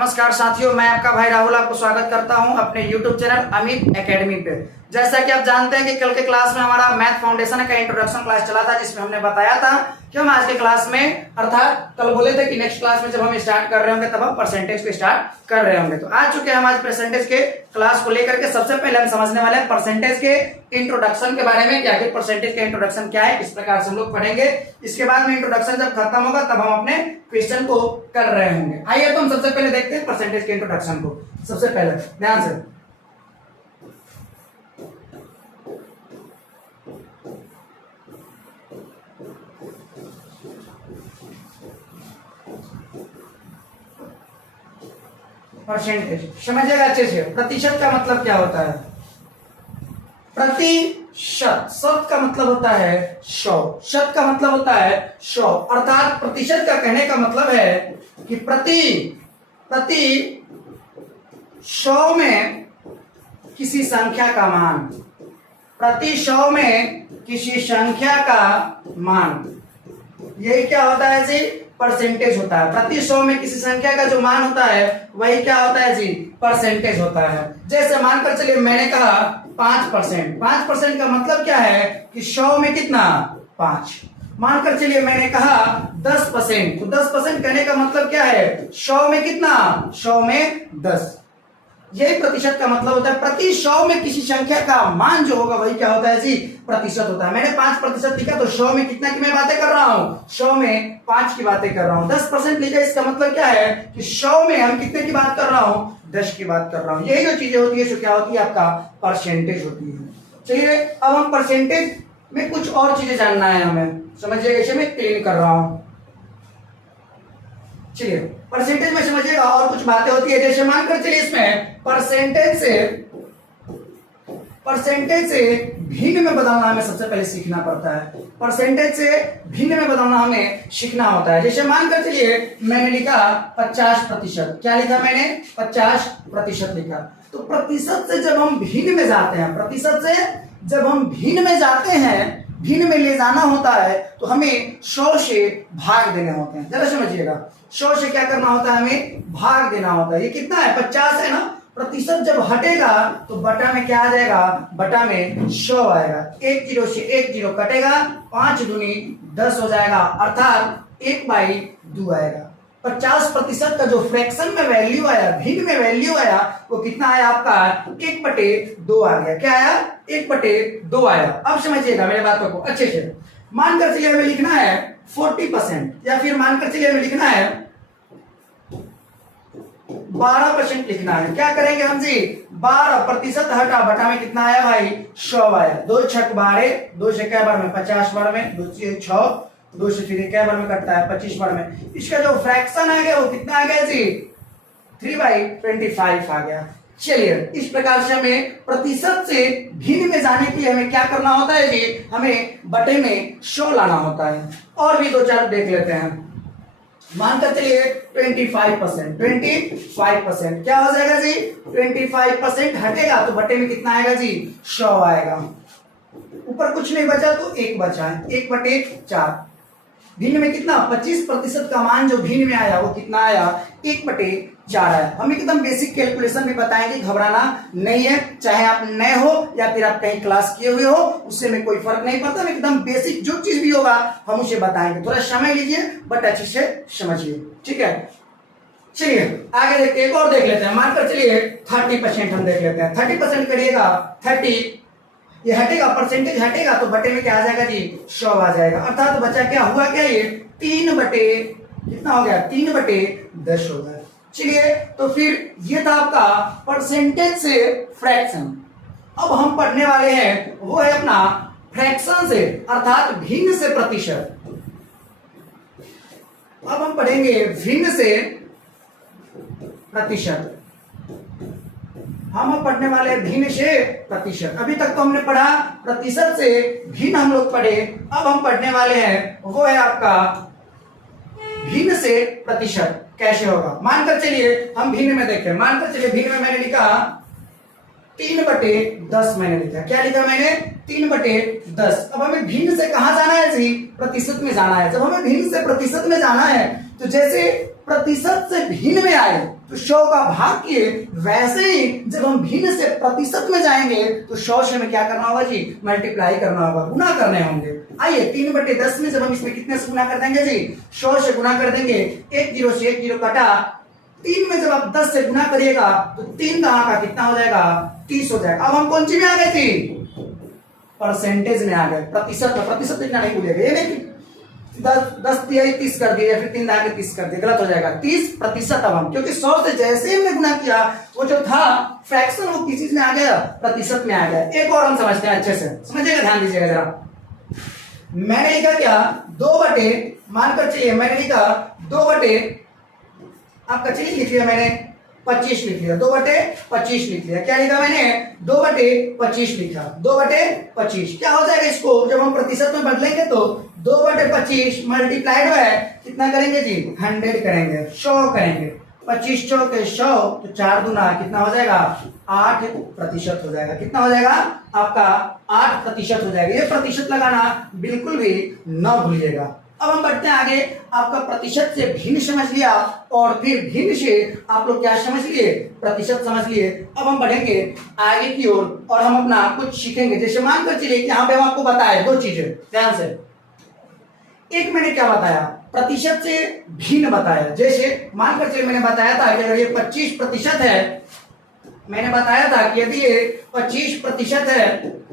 नमस्कार साथियों, मैं आपका भाई राहुल आपको स्वागत करता हूं अपने YouTube चैनल अमित एकेडमी पे। जैसा कि आप जानते हैं कि कल के क्लास में हमारा मैथ फाउंडेशन का इंट्रोडक्शन क्लास चला था, जिसमें हमने बताया था कि हम आज के क्लास में अर्थात कल बोले थे कि नेक्स्ट क्लास में जब हम स्टार्ट कर रहे होंगे तब हम परसेंटेज को स्टार्ट कर रहे होंगे। तो आ चुके हैं हम आज परसेंटेज के क्लास को लेकर के। सबसे पहले हम समझने वाले हैं परसेंटेज के इंट्रोडक्शन के बारे में, कि आखिर परसेंटेज का इंट्रोडक्शन क्या है, किस प्रकार से हम लोग पढ़ेंगे। इसके बाद में इंट्रोडक्शन जब खत्म होगा तब हम अपने क्वेश्चन को कर रहे होंगे। आइए तो हम सबसे पहले देखते हैं परसेंटेज के इंट्रोडक्शन को। सबसे पहले ध्यान से परसेंटेज समझिएगा अच्छे से। प्रतिशत का मतलब क्या होता है? प्रतिशत शब्द का मतलब होता है 100, शत का मतलब होता है 100, अर्थात प्रतिशत का कहने का मतलब है कि प्रति 100 में किसी संख्या का मान, प्रति 100 में किसी संख्या का मान, यही क्या होता है जी? परसेंटेज होता है। प्रति 100 में किसी संख्या का जो मान होता है वही क्या होता है जी? परसेंटेज होता है। जैसे मानकर चलिए मैंने कहा 5%, 5% का मतलब क्या है कि 100 में कितना? 5। मानकर चलिए मैंने कहा 10%, तो 10% कहने का मतलब क्या है? 100 में कितना? 100 में 10। यही प्रतिशत का मतलब होता है। प्रति 100 में किसी संख्या का मान जो होगा वही क्या होता है जी? प्रतिशत होता है। मैंने 5% लिखा तो 100 में कितना की मैं बातें कर रहा हूं? 100 में 5 की बातें कर रहा हूं। 10% लिखा, इसका मतलब क्या है कि 100 में हम कितने की बात कर रहा हूं? 10 की बात कर रहा हूं। यही जो चीजें होती है सो क्या होती है? आपका परसेंटेज होती है। चलिए अब हम परसेंटेज में कुछ और चीजें जानना है हमें, समझिएगा। इसे मैं क्लीन कर रहा हूं। चलिए परसेंटेज में समझिएगा और कुछ बातें होती है। जैसे मानकर चलिए इसमें परसेंटेज से भिन्न में बदलना हमें सबसे पहले सीखना पड़ता है। परसेंटेज से भिन्न में बदलना हमें सीखना होता है। जैसे मानकर चलिए मैंने लिखा 50%। क्या लिखा मैंने? 50% लिखा। तो प्रतिशत से जब हम भिन्न में जाते हैं, प्रतिशत से जब हम भिन्न में जाते हैं, भिन्न में ले जाना होता है तो हमें 100 से भाग देने होते हैं। जरा समझिएगा, 100 से क्या करना होता है? हमें भाग देना होता है। ये कितना है? 50 है ना। प्रतिशत जब हटेगा तो बटा में क्या आ जाएगा? बटा में 100 आएगा। 1 0 से 1 0 कटेगा, 5 दूनी 10 हो जाएगा, अर्थात 1/2 आएगा। 50% का जो फ्रैक्शन में वैल्यू आया, भिन्न में वैल्यू आया, वो कितना आया आपका? 1/2 आ गया। क्या आया? 1/2 आया। अब समझिएगा मेरे बातों को अच्छे से। मानकर चलिए हमें लिखना है 40%, या फिर मानकर चलिए हमें लिखना है 12% लिखना है। क्या करेंगे हम जी? 12% हटा, बटा में कितना आया भाई? 100 आया। 2 छक 12, 2 से क्या बार में? 50 बार में, 2 से 6, 2 से फिर क्या बार में कटता है? 25 बार में। इसका जो फ्रैक्शन आ गया वो कितना आ गया जी? 3/25 आ गया। चलिए इस प्रकार से हमें प्रतिशत से भिन्न में जाने के लिए हमें क्या करना होता है जी? हमें बटे में 100 लाना होता है। और भी 2-4 देख लेते हैं। मानकर चलिए 25%, क्या हो जाएगा जी? 25% हटेगा तो बटे में कितना आएगा जी? 100 आएगा। ऊपर कुछ नहीं बचा तो 1 बचा है, 1/4। भिन्न में कितना? 25% का मान जो भिन्न में आया वो कितना आया? 1/4 आया। हम एकदम बेसिक कैलकुलेशन भी बताएंगे, घबराना नहीं है। चाहे आप नए हो या फिर आप कहीं क्लास किए हुए हो, उससे में कोई फर्क नहीं पड़ता। एकदम बेसिक जो चीज भी होगा हम उसे बताएंगे। थोड़ा समय लीजिए बट अच्छे से समझिए, ठीक है। चलिए आगे देखते हैं, एक और देख लेते हैं। मानकर चलिए 30% हम देख लेते हैं। 30% करिएगा, 30 ये हटेगा, परसेंटेज हटेगा तो बटे में क्या आ जाएगा जी? 100 आ जाएगा। अर्थात तो बचा क्या? हुआ क्या? ये 3/कितना हो गया? 3/10 हो गया। चलिए तो फिर ये था आपका परसेंटेज से फ्रैक्शन। अब हम पढ़ने वाले हैं वो है अपना फ्रैक्शन से, अर्थात भिन्न से प्रतिशत। अब हम पढ़ेंगे भिन्न से प्रतिशत। हम पढ़ने वाले भिन्न से प्रतिशत। अभी तक तो हमने पढ़ा प्रतिशत से भिन्न, हम लोग पढ़े। अब हम पढ़ने वाले हैं वो है आपका भिन्न से प्रतिशत कैसे होगा। मानकर चलिए हम भिन्न में देखें। मानकर चलिए भिन्न में मैंने लिखा 3/10 मैंने लिखा। क्या लिखा मैंने? 3/10। अब हमें भिन्न से कहां जाना है जी? प्रतिशत में जाना है। जब हमें भिन्न से प्रतिशत में जाना है तो जैसे प्रतिशत से भिन्न में आए तो 100 का भाग किए, वैसे ही जब हम भिन्न से प्रतिशत में जाएंगे तो 100 से हमें क्या करना होगा जी, मल्टीप्लाई करना होगा, गुना करने होंगे। आइए 3/10 में जब हम इसमें कितने से गुना कर देंगे जी, 100 से गुना कर देंगे, 1 0 से 1 0 कटा, 3 में जब आप 10 से गुना करिएगा तो 3 कहाँ का कितना हो जाएगा, 30 हो जाएगा। अब हम कौन सी में आ गए थी, परसेंटेज में आ गए, प्रतिशत में। प्रतिशत इतना नहीं भूलिएगा, ये नहीं 10 दिया 30 कर दिया, फिर 3 दहा के 30 कर दिया, गलत हो जाएगा। 30%। अब हम क्योंकि 100 से जैसे ही हमने गुना किया वो जो था फ्रैक्शन वो किस चीज में आ गया, प्रतिशत में आ गया। एक और हम समझते हैं अच्छे से, समझिएगा, ध्यान दीजिएगा जरा। मैंने लिखा क्या, 2 मानकर चलिए मैंने लिखा 2 आपका चलिए लिख लिया मैंने 25 लिख लिया, 2/25 लिख लिया। क्या लिखा मैंने, 2/25 लिखा, 2/25। क्या हो जाएगा, इसको जब हम प्रतिशत में बदलेंगे तो 2/25 मल्टीप्लाइड है कितना करेंगे जी, 100 करेंगे, 100 करेंगे, 25 चौके 100 तो 4 दूना कितना हो जाएगा, 8% हो जाएगा। कितना हो जाएगा आपका, 8% हो जाएगा। ये प्रतिशत लगाना बिल्कुल भी न भूलिएगा। अब हम बढ़ते हैं आगे, आपका प्रतिशत से भिन्न समझ लिया और फिर भिन्न से आप लोग क्या समझ लिए, प्रतिशत समझ लिए। अब हम बढ़ेंगे आगे की ओर और हम अपना कुछ सीखेंगे। जैसे मानकर चलिए कि यहाँ पे हम आपको बताए 2 चीजें, ध्यान से। एक मैंने क्या बताया, प्रतिशत से भिन्न बताया। जैसे मानकर चलिए मैंने बताया था कि अगर ये 25% है, मैंने बताया था कि यदि ये 25% है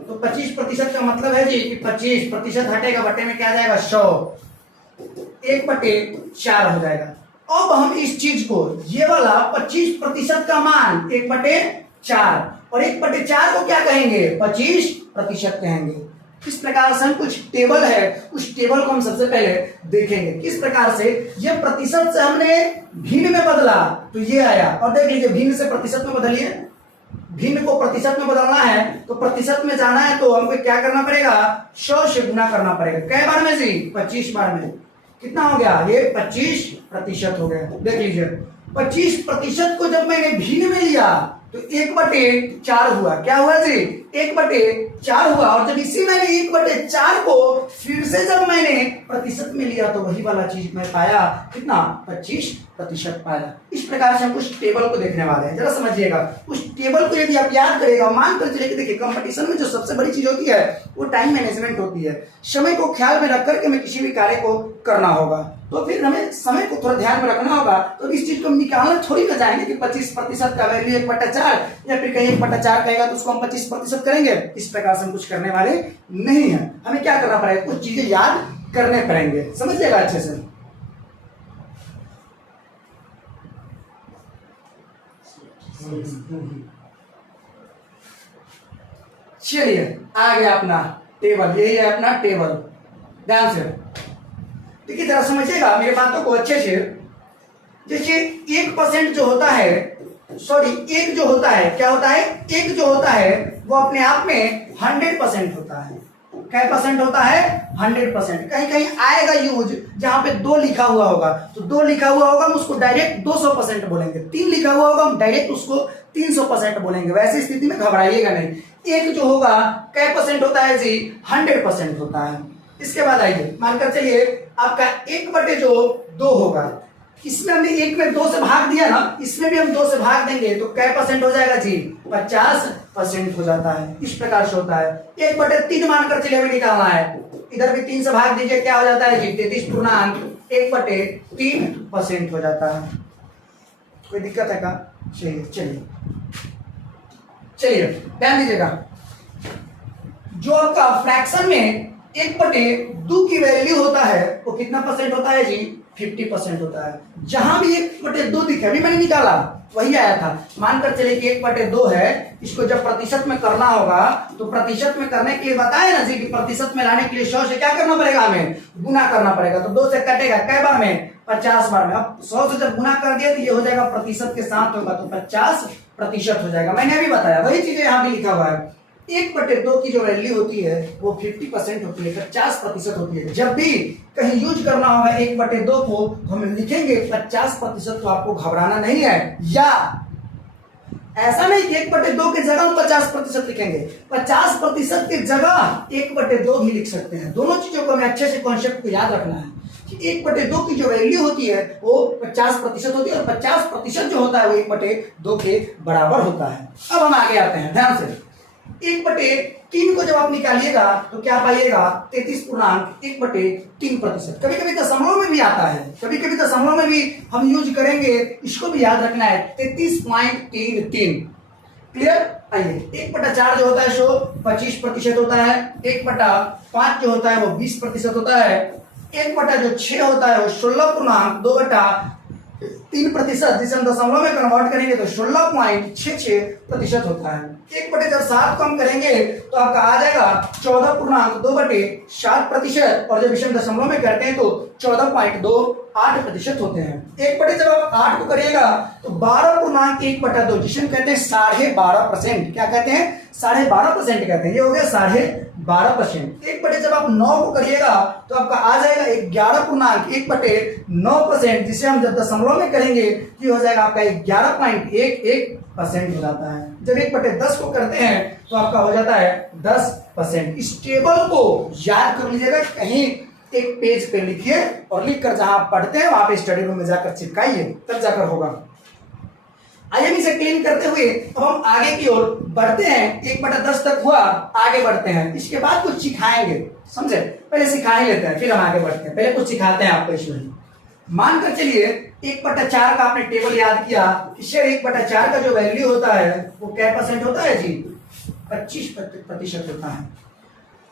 तो 25% का मतलब है जी कि 25% हटेगा, बटे में क्या जाएगा, 100, 1/4 हो जाएगा। अब हम इस चीज को, ये वाला 25% का मान 1/4 और 1/4 को क्या कहेंगे, 25% कहेंगे। किस प्रकार से हम कुछ टेबल है, उस टेबल को हम सबसे पहले देखेंगे किस प्रकार से ये प्रतिशत से हमने भिन्न में बदला तो ये आया। और देख लीजिए, भिन्न से प्रतिशत में बदलिए, भिन्न को प्रतिशत में बदलना है तो प्रतिशत में जाना है तो हमको क्या करना पड़ेगा, 100 से गुना करना पड़ेगा। कै बार में जी, 25 बार में। कितना हो गया, ये 25% हो गया। देख लीजिए 25% को जब मैंने भिन्न में लिया तो 1/4 हुआ। क्या हुआ जी, 1/4 हुआ। और जब इसी मैंने 1/4 को फिर से जब मैंने प्रतिशत में लिया तो वही वाला चीज मैं पाया, कितना, 25% पाया। इस प्रकार से हम उस टेबल को देखने वाले हैं, जरा समझिएगा। उस टेबल को यदि आप याद करेगा, मान कर चलिए कि देखिए कंपटीशन में जो सबसे बड़ी चीज होती है वो टाइम मैनेजमेंट होती है। समय को ख्याल में रख करके हमें किसी भी कार्य को करना होगा, तो फिर हमें समय को थोड़ा ध्यान में रखना होगा। तो इस चीज को हम निकालना थोड़ी ना जाएंगे कि 25% का वैल्यू 1/4 या फिर कहीं 1/4 कहेगा तो उसको हम 25% करेंगे। इस प्रकार से हम कुछ करने वाले नहीं है। हमें क्या करना पड़ेगा, कुछ चीजें याद करने पड़ेंगे, समझिएगा अच्छे से। चलिए आ गया अपना टेबल, यही है अपना टेबल। ध्यान से देखिए, जरा समझिएगा मेरी बातों को अच्छे से। जैसे 1% जो होता है, सॉरी 1 जो होता है, क्या होता है, 1 जो होता है वो अपने आप में 100% होता है। क्या परसेंट होता है, 100%। कहीं कहीं आएगा यूज जहां पे 2 लिखा हुआ होगा तो 2 लिखा हुआ होगा हम उसको डायरेक्ट 200% बोलेंगे, 3 लिखा हुआ होगा हम डायरेक्ट उसको 300% बोलेंगे। वैसी स्थिति में घबराइएगा नहीं। 1 जो होगा क्या परसेंट होता है जी, 100% होता है। इसके बाद आइए, मानकर चलिए आपका 1/2 होगा, इसमें हमने 1 में 2 से भाग दिया ना, इसमें भी हम 2 से भाग देंगे तो क्या परसेंट हो जाएगा जी, 50% हो जाता है। इस प्रकार से होता है। 1/3 मानकर चलिए हमें निकालना है, इधर भी 3 से भाग दीजिए, क्या हो जाता है जी, 33.1/3% हो जाता है। कोई दिक्कत है क्या? चलिए ध्यान दीजिएगा, जो आपका फ्रैक्शन में 1/2 की वैल्यू होता है वो कितना परसेंट होता है जी, 50% होता है। जहां भी 1/2 दिखा, अभी मैंने निकाला वही आया था। मानकर चले कि 1/2 है, इसको जब प्रतिशत में करना होगा तो प्रतिशत में करने के लिए बताया ना जी कि प्रतिशत में लाने के लिए 100 से क्या करना पड़ेगा, हमें गुना करना पड़ेगा। तो 2 से कटेगा कै बार में, 50 बार में। अब 100 से जब गुना कर दिया तो ये हो जाएगा प्रतिशत के साथ होगा तो 50% हो जाएगा। मैंने अभी बताया वही चीजें यहाँ भी लिखा हुआ है। 1/2 की जो वैल्यू होती है वो 50% होती है, 50% होती है। जब भी कहीं यूज करना होगा 1/2 को हम लिखेंगे 50%, तो आपको घबराना नहीं है। या ऐसा नहीं कि 1/2 की जगह हम 50% लिखेंगे, 50% की जगह 1/2 भी लिख सकते हैं। दोनों चीजों को हमें अच्छे से कॉन्सेप्ट को याद रखना है। कि 1/2 की जो वैल्यू होती है वो 50% होती है और 50% जो होता है वो 1/2 के बराबर होता है। अब हम आगे आते हैं, ध्यान से। 1/3 को जब आप निकालिएगा तो क्या पाइएगा, 33.1/3%। कभी कभी दशमलव में भी आता है, कभी कभी दशमलव में भी हम यूज करेंगे, इसको भी याद रखना है, 33.33। क्लियर। आइए, 1/4 जो होता है सो 25% होता है, 1/5 जो होता है वो 20% होता है, 1/6 होता है वो 16.2/3%, जिसे हम दशमलव में कन्वर्ट करेंगे तो 16.66% होता है। 1/7 को हम करेंगे तो आपका आ जाएगा 14.2/7%, और जब इसे हम दशमलव में करते हैं तो 14.28% होते हैं। 1/, जब आप 8 को करिएगा तो 12.1/2, जिसे हम कहते हैं 12.5%। क्या कहते हैं, 12.5% कहते हैं, ये हो गया 12.5%। 1/, जब आप 9 को करिएगा तो आपका आ जाएगा 11.1/9%, जिसे हम जब दशमलव में करेंगे ये हो जाएगा आपका 11.11% हो जाता है। जब 1/10 को करते हैं तो आपका हो जाता है 10%। इस टेबल को याद कर लीजिएगा, कहीं एक पेज पे लिखिए और लिखकर जहां आप पढ़ते हैं वहां पे स्टडी रूम में जाकर चिपकाइए, तब जाकर होगा। आइए इसे क्लीन करते हुए अब हम आगे की ओर बढ़ते हैं। 1/10 तक हुआ, आगे बढ़ते हैं। इसके बाद कुछ सिखाएंगे, समझे, पहले सिखा ही लेते हैं फिर हम आगे बढ़ते हैं। पहले कुछ सिखाते हैं आपको इसमें। मानकर चलिए 1/4 का आपने टेबल याद किया, इससे 1/4 का जो वैल्यू होता है वो क्या परसेंट होता है जी, 25% होता है।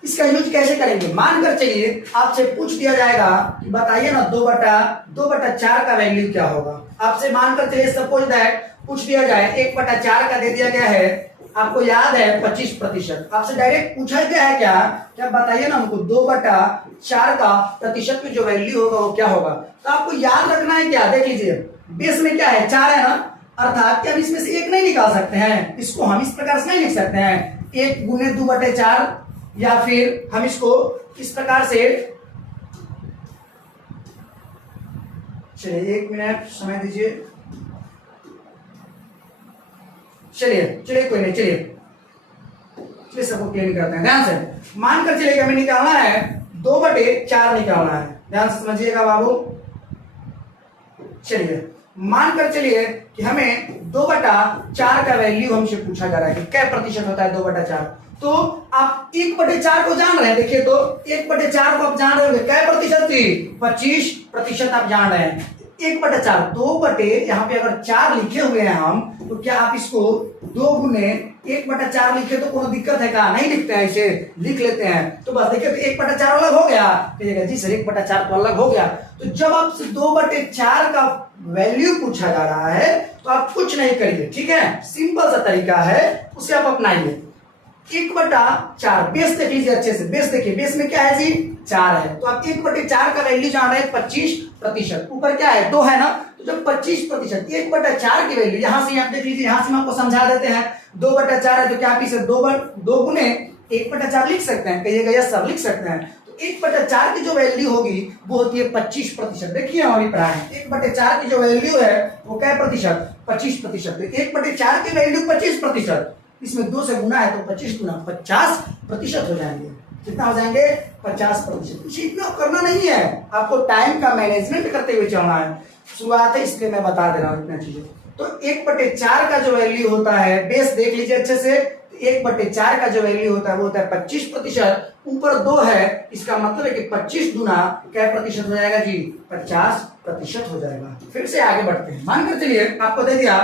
इसका यूज कैसे करेंगे, मानकर चलिए आपसे पूछ दिया जाएगा कि बताइए ना 2/4 का वैल्यू क्या होगा। आपसे मानकर चलिए सपोज दैट पूछ दिया जाए 1/4 का दे दिया गया है, आपको याद है 25%। आपसे डायरेक्ट पूछा गया है क्या बताइए ना हमको 2/4 का प्रतिशत में जो वैल्यू होगा वो क्या होगा। तो आपको याद रखना है क्या, देख लीजिए बेस में क्या है, 4 है ना, अर्थात कि हम इसमें से एक नहीं निकाल सकते हैं। इसको हम इस प्रकार से नहीं लिख सकते हैं 1 गुने 2/4, या फिर हम इसको इस प्रकार से, चलिए 1 मिनट समय दीजिए, चलिए कोई नहीं, चलिए सबको क्लियर करते हैं ध्यान से। मानकर चलिए हमें निकालना है 2/4 निकालना है, ध्यान से समझिएगा बाबू। चलिए मानकर चलिए कि हमें 2/4 का वैल्यू हमसे पूछा जा रहा है कि क्या प्रतिशत होता है 2/4। तो आप 1/4 को जान रहे हैं, देखिए तो 1/4 को आप जान रहे हो क्या प्रतिशत थी, 25% आप जान रहे हैं। 1/4 2 यहाँ पे अगर 4 लिखे हुए हैं हम, तो क्या आप इसको 2 गुने 1/4 लिखे तो कोई दिक्कत है क्या, नहीं लिखते हैं, इसे लिख लेते हैं। तो बस देखिए तो 1/4 अलग हो गया, कहिएगा जी सर 1/4 तो अलग हो गया। तो जब आपसे 2/4 का वैल्यू पूछा जा रहा है तो आप कुछ नहीं करिए, ठीक है, सिंपल सा तरीका है, उसे आप अपनाइए। 1/4 बेस देख लीजिए अच्छे से, बेस देखिए, बेस में क्या है जी 4 है, तो आप 1/4 का वैल्यू जान रहे हैं 25%, ऊपर क्या है 2 है ना, तो जब 25% 1/4 की वैल्यू यहां से आप देख लीजिए, यहां से हम आपको समझा देते हैं 2/4 है तो क्या आप इसे 2 गुने 1/4 लिख सकते हैं, कहिएगा यस सब लिख सकते हैं। तो 1/4 की जो वैल्यू होगी वो होती है 25%। देखिए हमारी पढ़ाई 1/4 की जो वैल्यू है वो क्या प्रतिशत, 25%। 1/4 की वैल्यू 25%, इसमें 2 से गुना है तो 25 गुना 50% हो जाएंगे। कितना हो जाएंगे 50%। इतना करना नहीं है, आपको टाइम का मैनेजमेंट करते हुए चलना है, शुरुआत है इसलिए मैं बता दे रहा हूं इतना चीजें। तो 1/4 का जो वैल्यू होता है, बेस देख लीजिए अच्छे से, 1/4 का जो वैल्यू होता है वो होता है 25%, ऊपर 2 है, इसका मतलब है कि 25 गुना क्या प्रतिशत हो जाएगा जी 50% हो जाएगा। फिर से आगे बढ़ते हैं, मानकर चलिए आपको दे दिया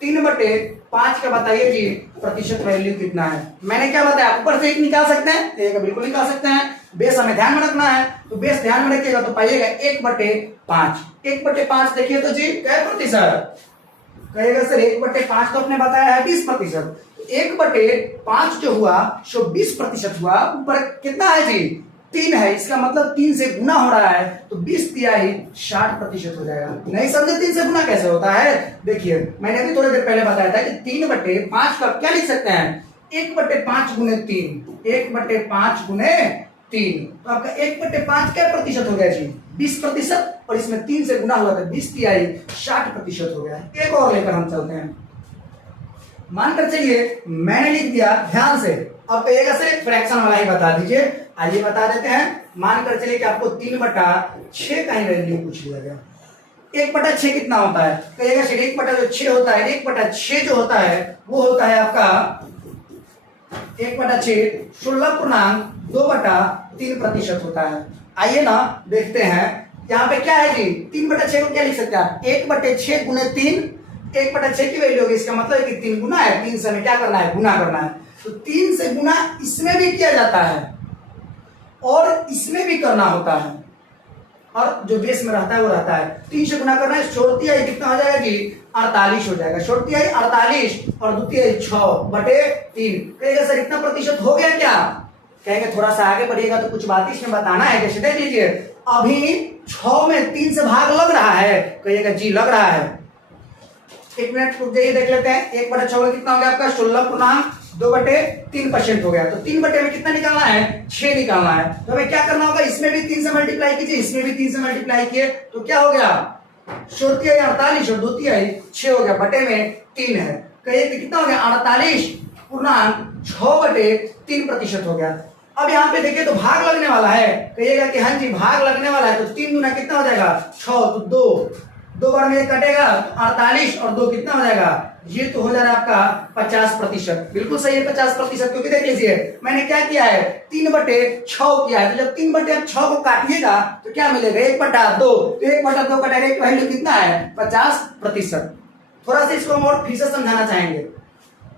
3/5 का बताइए जी प्रतिशत वैल्यू कितना है। मैंने क्या बताया, ऊपर से 1 निकाल सकते हैं, एक बिल्कुल निकाल सकते हैं, बेस हमें ध्यान में रखना है, तो बेस ध्यान में रखिएगा तो पाइएगा 1/5। 1/5 देखिए तो जी क्या प्रतिशत, कहेगा सर 1/5 तो आपने बताया है 20%, 1/5 जो हुआ सो 20% हुआ, ऊपर कितना है जी 3 है, इसका मतलब 3 से गुना हो रहा है, तो 20 × 60% हो जाएगा। नहीं समझे 3 से गुना कैसे होता है, देखिए मैंने भी थोड़ी देर पहले बताया था कि 3/5 का क्या लिख सकते हैं 1/5 गुने 3, 1/5 गुने 3, तो आपका 1/5 क्या प्रतिशत हो गया जी 20%, और इसमें 3 से गुना हुआ था 20 60% हो गया। एक और लेकर हम चलते हैं, मानकर चलिए मैंने लिख दिया, ध्यान से अब कहिएगा सर एक फ्रैक्शन वाला ही बता दीजिए, आइए बता देते हैं। मानकर चलिए कि आपको 3/6 का ही वैल्यू पूछ लिया गया। 1/6 कितना होता है? कहिएगा सर 1/6 होता है, 1/6 जो होता है वो होता है आपका 1/6 16.2/3% होता है। आइए ना देखते हैं यहाँ पे क्या है जी। 3/6 को क्या लिख सकते हैं आप? 1/6 गुने 3, 1/6 की वैल्यू होगी, इसका मतलब है कि 3 गुना है, 3 से हमें क्या करना है? गुना करना है। तो 3 से गुना इसमें भी किया जाता है और इसमें भी करना होता है, और जो बेस में रहता है वो रहता है। 3 से गुना करना है, छोड़ती है कितना हो जाएगा जी? 48 हो जाएगा। छोड़ती है 48 और द्वितीय 6/3। कहेगा सर इतना प्रतिशत हो गया क्या? कहेंगे थोड़ा सा आगे बढ़िएगा तो कुछ बात इसमें बताना है। जैसे देख लीजिए अभी 6 में 3 से भाग लग रहा है, कहिएगा जी लग रहा है। 1 मिनट रुक जाइए, देख लेते हैं। 1/6 में कितना हो गया आपका? 16.2/3% हो गया। तो 3 बटे में कितना निकालना है? 6 निकालना है। तो हमें क्या करना होगा? इसमें भी 3 से मल्टीप्लाई कीजिए, इसमें भी 3 से मल्टीप्लाई किए तो क्या हो गया? छोड़ती है 48 और द्वितीय 6 हो गया, बटे में 3 है। कहिए कि कितना हो गया? 48.6/3% हो गया। अब यहाँ पे देखिए तो भाग लगने वाला है, कहिएगा कि हाँ जी भाग लगने वाला है। तो 3 गुना कितना हो जाएगा? 6, तो 2 बार में कटेगा 48 और 2 कितना हो जाएगा? ये तो हो जा रहा है आपका 50%। बिल्कुल सही है 50%, क्योंकि देख लीजिए मैंने क्या किया है? 3/6 किया है। तो जब 3/6 को काटिएगा तो क्या मिलेगा? 1/2। तो 1/2 का डायरेक्ट वैल्यू कितना है? 50%। थोड़ा सा इसको हम और फिर से समझाना चाहेंगे।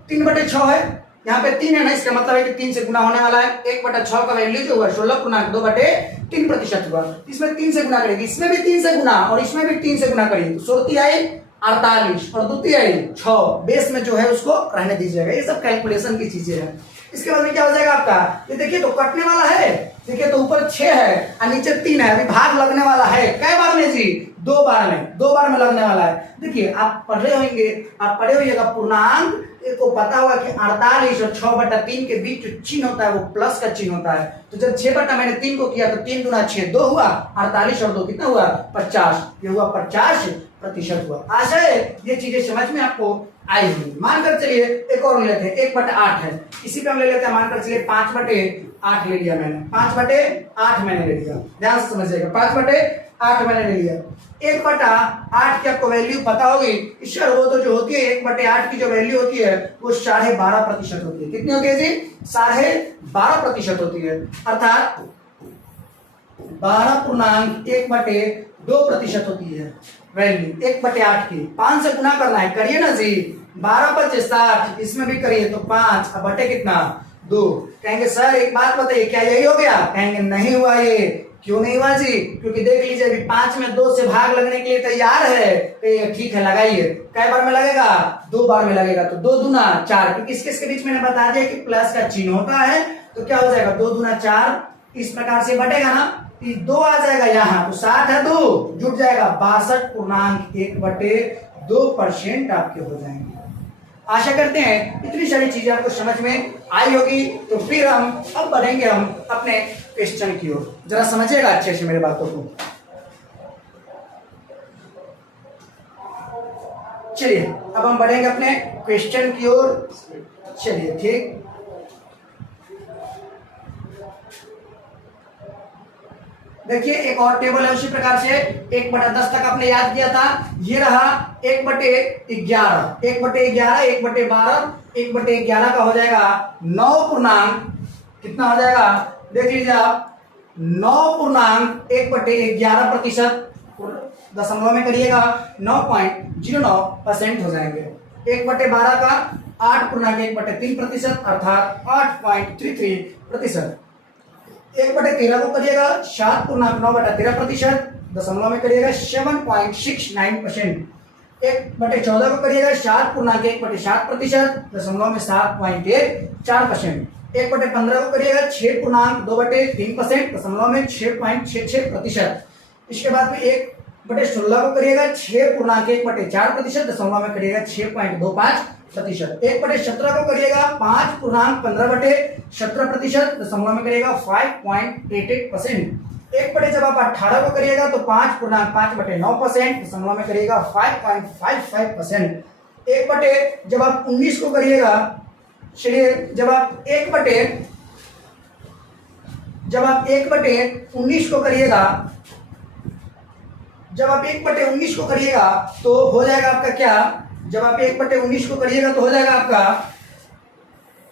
3/6 है, यहाँ पे 3 है ना, इसका मतलब है कि 3 से गुना होने वाला है। 1/6 का वैल्यू जो हुआ 16.2/3% हुआ। इसमें 3 से गुना करेगी, इसमें भी 3 से गुना और इसमें भी 3 से गुना करिए तो 48 और द्वितीय 6। बेस में जो है उसको रहने दीजिएगा। ये सब कैलकुलेशन की चीजें हैं। इसके बाद में क्या हो जाएगा आपका? ये देखिए तो कटने वाला है, देखिए तो ऊपर 6 है और नीचे 3 है। अभी भाग लगने वाला है कै बार में जी? 2 बार में। 2 बार में लगने वाला है। देखिए आप पढ़े होंगे पूर्णांक को पता होगा कि 48 और 6/3 के बीच जो चिन्ह होता है वो प्लस का चिन्ह होता है। तो जब 6 मैंने 3 को किया तो 3 गुना 6 2 हुआ, 48 और 2 कितना हुआ? 50। ये हुआ 50% हुआ। आशा है ये चीजें समझ में आपको आई होंगी। मानकर चलिए एक और लेते हैं, 1/8 है, इसी पे हम ले लेते हैं। मानकर चलिए 5/8 ले लिया मैंने, 5/8 मैंने ले लिया। ध्यान से समझिएगा, 5/8 मैंने ले लिया। 1/8 की आपको वैल्यू पता होगी। ईश्वर वो तो जो होती है 1/8 की जो वैल्यू होती है वो 12.5% होती है। कितनी होती है जी? 12.5% होती है, अर्थात 12.1/2% होती है वैल्यू 1/8 की। 5 से गुना करना है, करिए ना जी। 12×5 = 60, इसमें भी करिए तो 5 अब बटे कितना? 2। कहेंगे सर एक बात बताइए क्या यही हो गया? कहेंगे नहीं हुआ। ये क्यों नहीं हुआ जी? क्योंकि देख लीजिए अभी 5 में 2 से भाग लगने के लिए तैयार है। ठीक है लगाइए। कै बार में लगेगा? 2 बार में लगेगा। तो 2 दूना 4, क्योंकि इसके बीच मैंने बता दिया कि प्लस का चिन्ह होता है। तो क्या हो जाएगा? 2 दूना 4, इस प्रकार से बटेगा ना, 2 आ जाएगा यहाँ, तो 60 है 2 जुट जाएगा 62.1/2% आपके हो जाएंगे। आशा करते हैं इतनी सारी चीजें आपको समझ में आई होगी। तो फिर हम अब बढ़ेंगे हम अपने क्वेश्चन की ओर। जरा समझिएगा अच्छे से मेरे बातों को। चलिए अब हम बढ़ेंगे अपने क्वेश्चन की ओर। चलिए ठीक, देखिए एक और टेबल है उसी प्रकार से 1/10 तक आपने याद किया था। ये रहा 1/11, 1/11, 1/12, 1/11 का हो जाएगा 9 कितना हो जाएगा? देख लीजिए आप 9.1/11%। दशमलव में करिएगा 9.09% हो जाएंगे। 1/12 का 8.1/3% अर्थात 8.33%। 1/13 को करिएगा 7.9/13%। दशमलव में करिएगा 7.69%। 1/14 को करिएगा 7.1/7%। दशमलव में 7.14%। 1/15 को करिएगा 6.2/3%। दशमलव में 6.66%। इसके बाद में 1/16 को करिएगा 6.1/4%। दशमलव में करिएगा 6.25%। 1/17 को करिएगा 5.15/17%। दशमलव में करिएगा 5.88%। 1/18 को करिएगा तो 5.5/9%। दशमलव में करिएगा 5.55%। जब आप 19 को करिएगा, चलिए जब आप 1/19 जब आप 1/19 को करिएगा, जब आप 1/19 को करिएगा तो हो जाएगा आपका क्या, जब आप 1/19 को करिएगा तो हो जाएगा आपका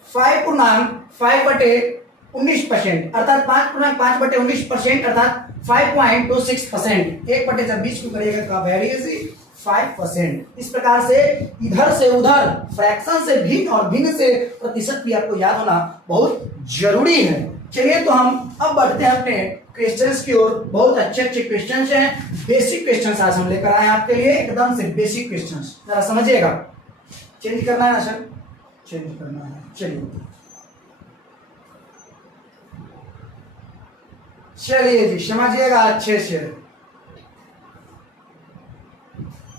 5/5/19%, अर्थात 5/5/19% अर्थात 5.26%। 1/20 को करिएगा तो वेरी इजी 5%। इस प्रकार से इधर से उधर फ्रैक्शन से भिन्न और भिन्न से प्रतिशत भी आपको याद होना बहुत जरूरी है। चलिए तो हम अब बढ़ते हैं अपने क्वेश्चंस की ओर। बहुत अच्छे अच्छे क्वेश्चंस हैं, बेसिक क्वेश्चंस आज हम लेकर आए हैं आपके लिए, एकदम से बेसिक क्वेश्चंस, जरा समझिएगा। चेंज करना है ना सर, चेंज करना है, चलिए जी समझिएगा अच्छे से,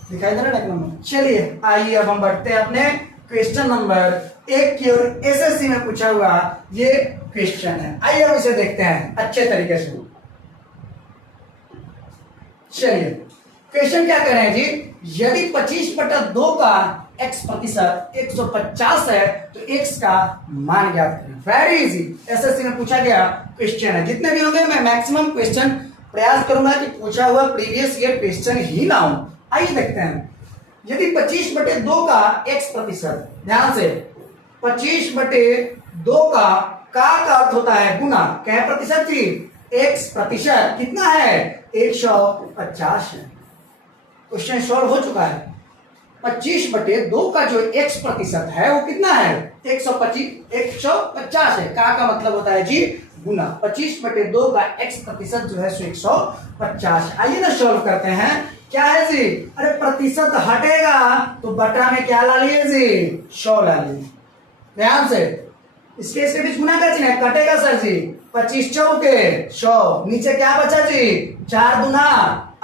दिखाई दे रहा है नंबर। चलिए आइए अब हम बढ़ते हैं अपने क्वेश्चन नंबर 1 की ओर। एसएससी में पूछा हुआ ये क्वेश्चन है, आइए अब इसे देखते हैं अच्छे तरीके से। चलिए क्वेश्चन क्या कह रहे हैं जी, यदि 25/2 का x प्रतिशत 150 है तो x का मान ज्ञात करें। वेरी इजी, एसएससी में पूछा गया क्वेश्चन है। जितने भी होंगे मैं मैक्सिमम क्वेश्चन प्रयास करूंगा कि पूछा हुआ प्रीवियस ईयर क्वेश्चन ही ना हो। आइए देखते हैं, यदि 25/2 का x प्रतिशत, ध्यान से 25/2 का अर्थ होता है गुना, क्या प्रतिशत थी, x प्रतिशत कितना है 150 है। क्वेश्चन सॉल्व हो चुका है। 25/2 का जो x प्रतिशत है वो कितना है 150 है। का मतलब होता है जी गुना, 25/2 का x प्रतिशत जो है 150। आइए ना सॉल्व करते हैं। क्या है जी, अरे प्रतिशत हटेगा तो बटा में क्या ला लिए जी 100 ला लिए। ध्यान से इसके बीच गुना का चिन्ह कटेगा सर जी, 25 चौके 100, नीचे क्या बचा जी 4 दूना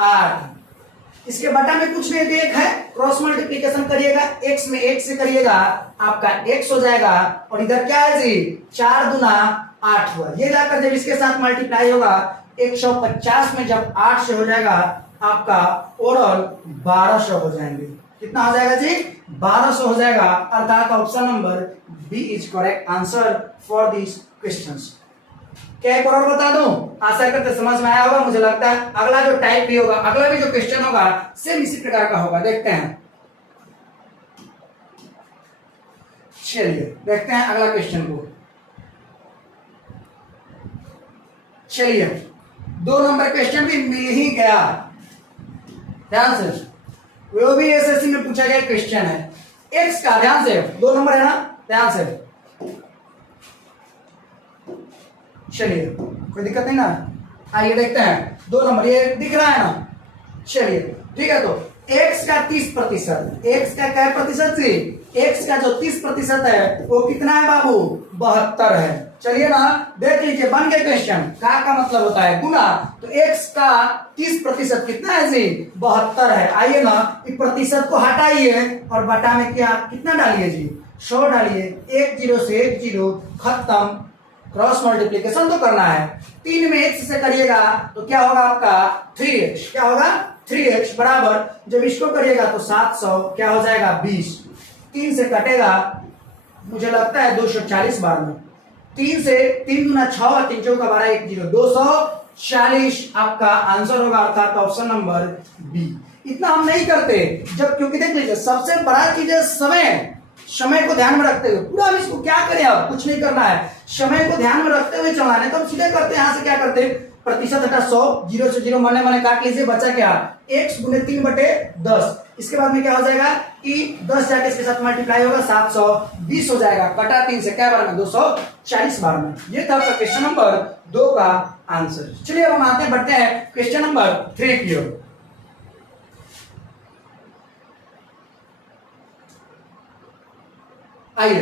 8। इसके बटा में कुछ नहीं तो 1 है, क्रॉस मल्टीप्लीकेशन करिएगा, x में 1 से करिएगा आपका x हो जाएगा, और इधर क्या है जी 4 दूना 8 हुआ। ये जाकर जब इसके साथ मल्टीप्लाई होगा 150 में जब 8 से हो जाएगा आपका ओवरऑल 1200 हो जाएंगे। कितना हो जाएगा जी 1200 हो जाएगा, अर्थात option number B is correct answer for this questions. क्या एक और बता दूं, आशा करते समझ में आया होगा। मुझे लगता है अगला जो टाइप भी होगा, अगला भी जो क्वेश्चन होगा सेम इसी प्रकार का होगा। देखते हैं, चलिए देखते हैं अगला क्वेश्चन को। चलिए 2 नंबर क्वेश्चन भी मिल ही गया, ध्यान से, वो भी एसएससी में पूछा गया क्वेश्चन है। एक्स का, ध्यान से 2 नंबर है ना, ध्यान से, चलिए कोई दिक्कत नहीं ना। आइए देखते हैं 2 नंबर, ये दिख रहा है ना। चलिए ठीक है, तो x का 30%, x का क्या प्रतिशत थी, x का जो 30% है वो कितना है बाबू 72 है। चलिए ना देख लीजिए, बन गए क्वेश्चन। का मतलब होता है गुना, तो x का 30% कितना है जी 72 है। आइए ना इस प्रतिशत को हटाइए और बटा में क्या कितना डालिए जी 100 डालिए। 1 0 से 1 0 खत्म, क्रॉस मल्टीप्लीकेशन तो करना है। 3 में x से करिएगा तो क्या होगा आपका 3x, क्या होगा 3x बराबर, जब इसको करिएगा तो 700 क्या हो जाएगा 20। 3 से कटेगा मुझे लगता है 240 बार में, 3 से 3 गुना 6 और 3 चौका 12 1 0 240 आपका आंसर होगा, अर्थात ऑप्शन नंबर बी। इतना हम नहीं करते जब, क्योंकि देख लीजिए सबसे बड़ा चीज है समय को ध्यान में रखते हुए। पूरा हम इसको क्या करें, अब कुछ नहीं करना है, समय को ध्यान में रखते हुए चलाना है। तो हम सीधे करते हैं, यहां से क्या करते हैं, प्रतिशत हटा 100, 0 से 0 मने काट लीजिए, बचा क्या x गुने 3/10। इसके बाद में क्या हो जाएगा कि 10 जाके इसके साथ मल्टीप्लाई होगा 720 हो जाएगा, कटा 3 से क्या बार में 240 बार में। ये था आपका क्वेश्चन नंबर 2 का आंसर। चलिए अब हम आते बढ़ते हैं क्वेश्चन नंबर 3 की ओर। आइए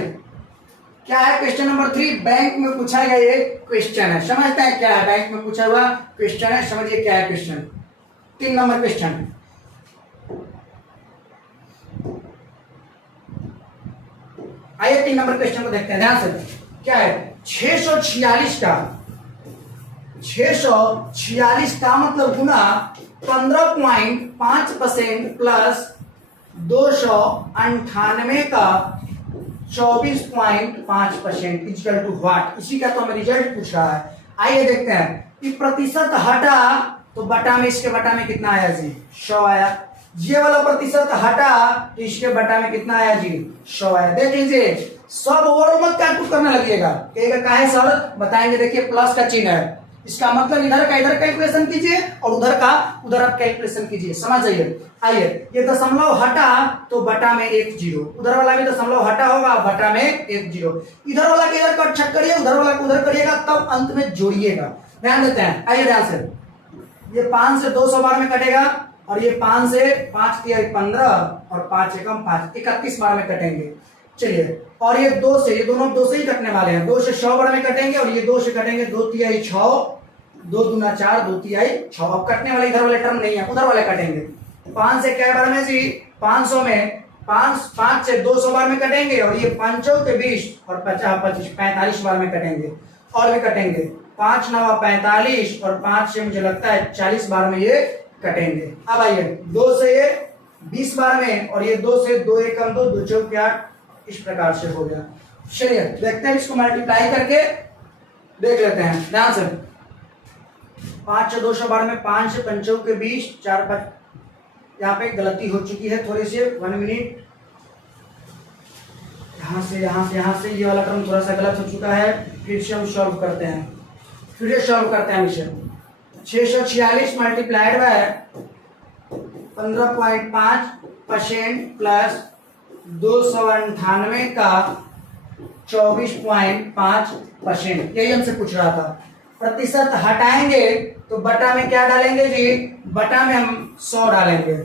क्या है क्वेश्चन नंबर 3, बैंक में पूछा गया ये क्वेश्चन है। समझते हैं क्या है, बैंक में पूछा हुआ क्वेश्चन है, समझिए क्या है क्वेश्चन। 3 नंबर क्वेश्चन, आइए 3 नंबर क्वेश्चन को देखते हैं ध्यान से। क्या है 646 का मतलब गुना 15.5% प्लस 298 का 24.5% इक्वल टू व्हाट। इसी का तो हमें रिजल्ट पूछ रहा है। आइए देखते हैं कि प्रतिशत हटा तो बटा में, इसके बटा में कितना आया जी, 100 आया। ये वाला प्रतिशत हटा तो इसके बटा में कितना आया जी, 100 आया। देख लीजिए, सब ओवर मत कैलकुलेट करने लगिएगा, कहेगा काहे सर, बताएंगे। देखिए प्लस का चिन्ह है, इसका मतलब इधर का इधर कैलकुलेशन कीजिए और उधर का उधर आप कैलकुलेशन कीजिए, समझ जाइए। आइए, ये दशमलव हटा तो बटा में 1 0, उधर वाला भी दशमलव हटा होगा, बटा में 1 0। इधर वाला के इधर कट छक करिए, उधर वाला को उधर करिएगा, तब अंत में जोड़िएगा। ध्यान देते हैं, आइए ध्यान से। ये 5 से 200 बार में कटेगा और ये 5 से 5 तिहाई 15 और 5 एकम 5, 31 बार में कटेंगे। चलिए, और ये 2 से, ये दोनों 2 से ही कटने वाले हैं, 2 से 100 बार में कटेंगे और ये 2 से कटेंगे, 2 तिहाई 6, 2 दूना 4, 2 तिहाई 6। अब कटने वाले इधर वाले टर्म नहीं है, उधर वाले कटेंगे। 5 से क्या बार में जी, 500 में 5 से 200 बार में कटेंगे और ये 5 के 20 और 50 25 45 बार में कटेंगे और भी कटेंगे। 5 9 45 और 5 से मुझे लगता है 40 बार में ये कटेंगे। अब आइए, 2 से ये 20 बार में और ये 2 से 2 एकम 2, 2 चौक 8, इस प्रकार से हो गया। चलिए देखते हैं, इसको मल्टीप्लाई करके देख लेते हैं ध्यान से। 5 से 200 बार में 5 से 5 के 20, 4 5, यहाँ पे गलती हो चुकी है थोड़ी सी, 1 मिनट। यहाँ से ये वाला टर्म थोड़ा सा गलत हो चुका है, फिर से हम सॉल्व करते हैं, फिर से सॉल्व करते हैं इसे। 646 मल्टीप्लाइड बाय 15.5% प्लस 298 का 24.5%, यही हमसे पूछ रहा था। प्रतिशत हटाएंगे तो बटा में क्या डालेंगे जी, बटा में हम 100 डालेंगे।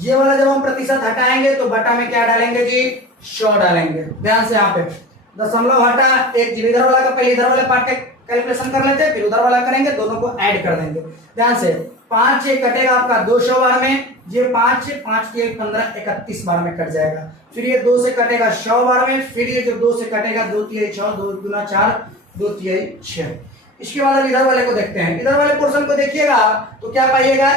ये वाला जब हम प्रतिशत हटाएंगे तो बटा में क्या डालेंगे जी, 100 डालेंगे। ध्यान से, यहाँ पे दशमलव हटा 1 जीरो, इधर वाला का पहले इधर वाले पार्ट का कैलकुलेशन कर लेते हैं, फिर उधर वाला करेंगे, दोनों को ऐड कर देंगे। ध्यान से, 5 से कटेगा आपका 200 बार में, ये 5 से 5 के 15 31 बार में कट जाएगा। फिर ये 2 से कटेगा 100 बार में, फिर ये जो 2 से कटेगा 2 तिहाई 6, 2 दूना 4, 2 तिहाई 6। इसके बाद अब इधर वाले को देखते हैं। इधर वाले पोर्शन को देखिएगा तो क्या पाइएगा,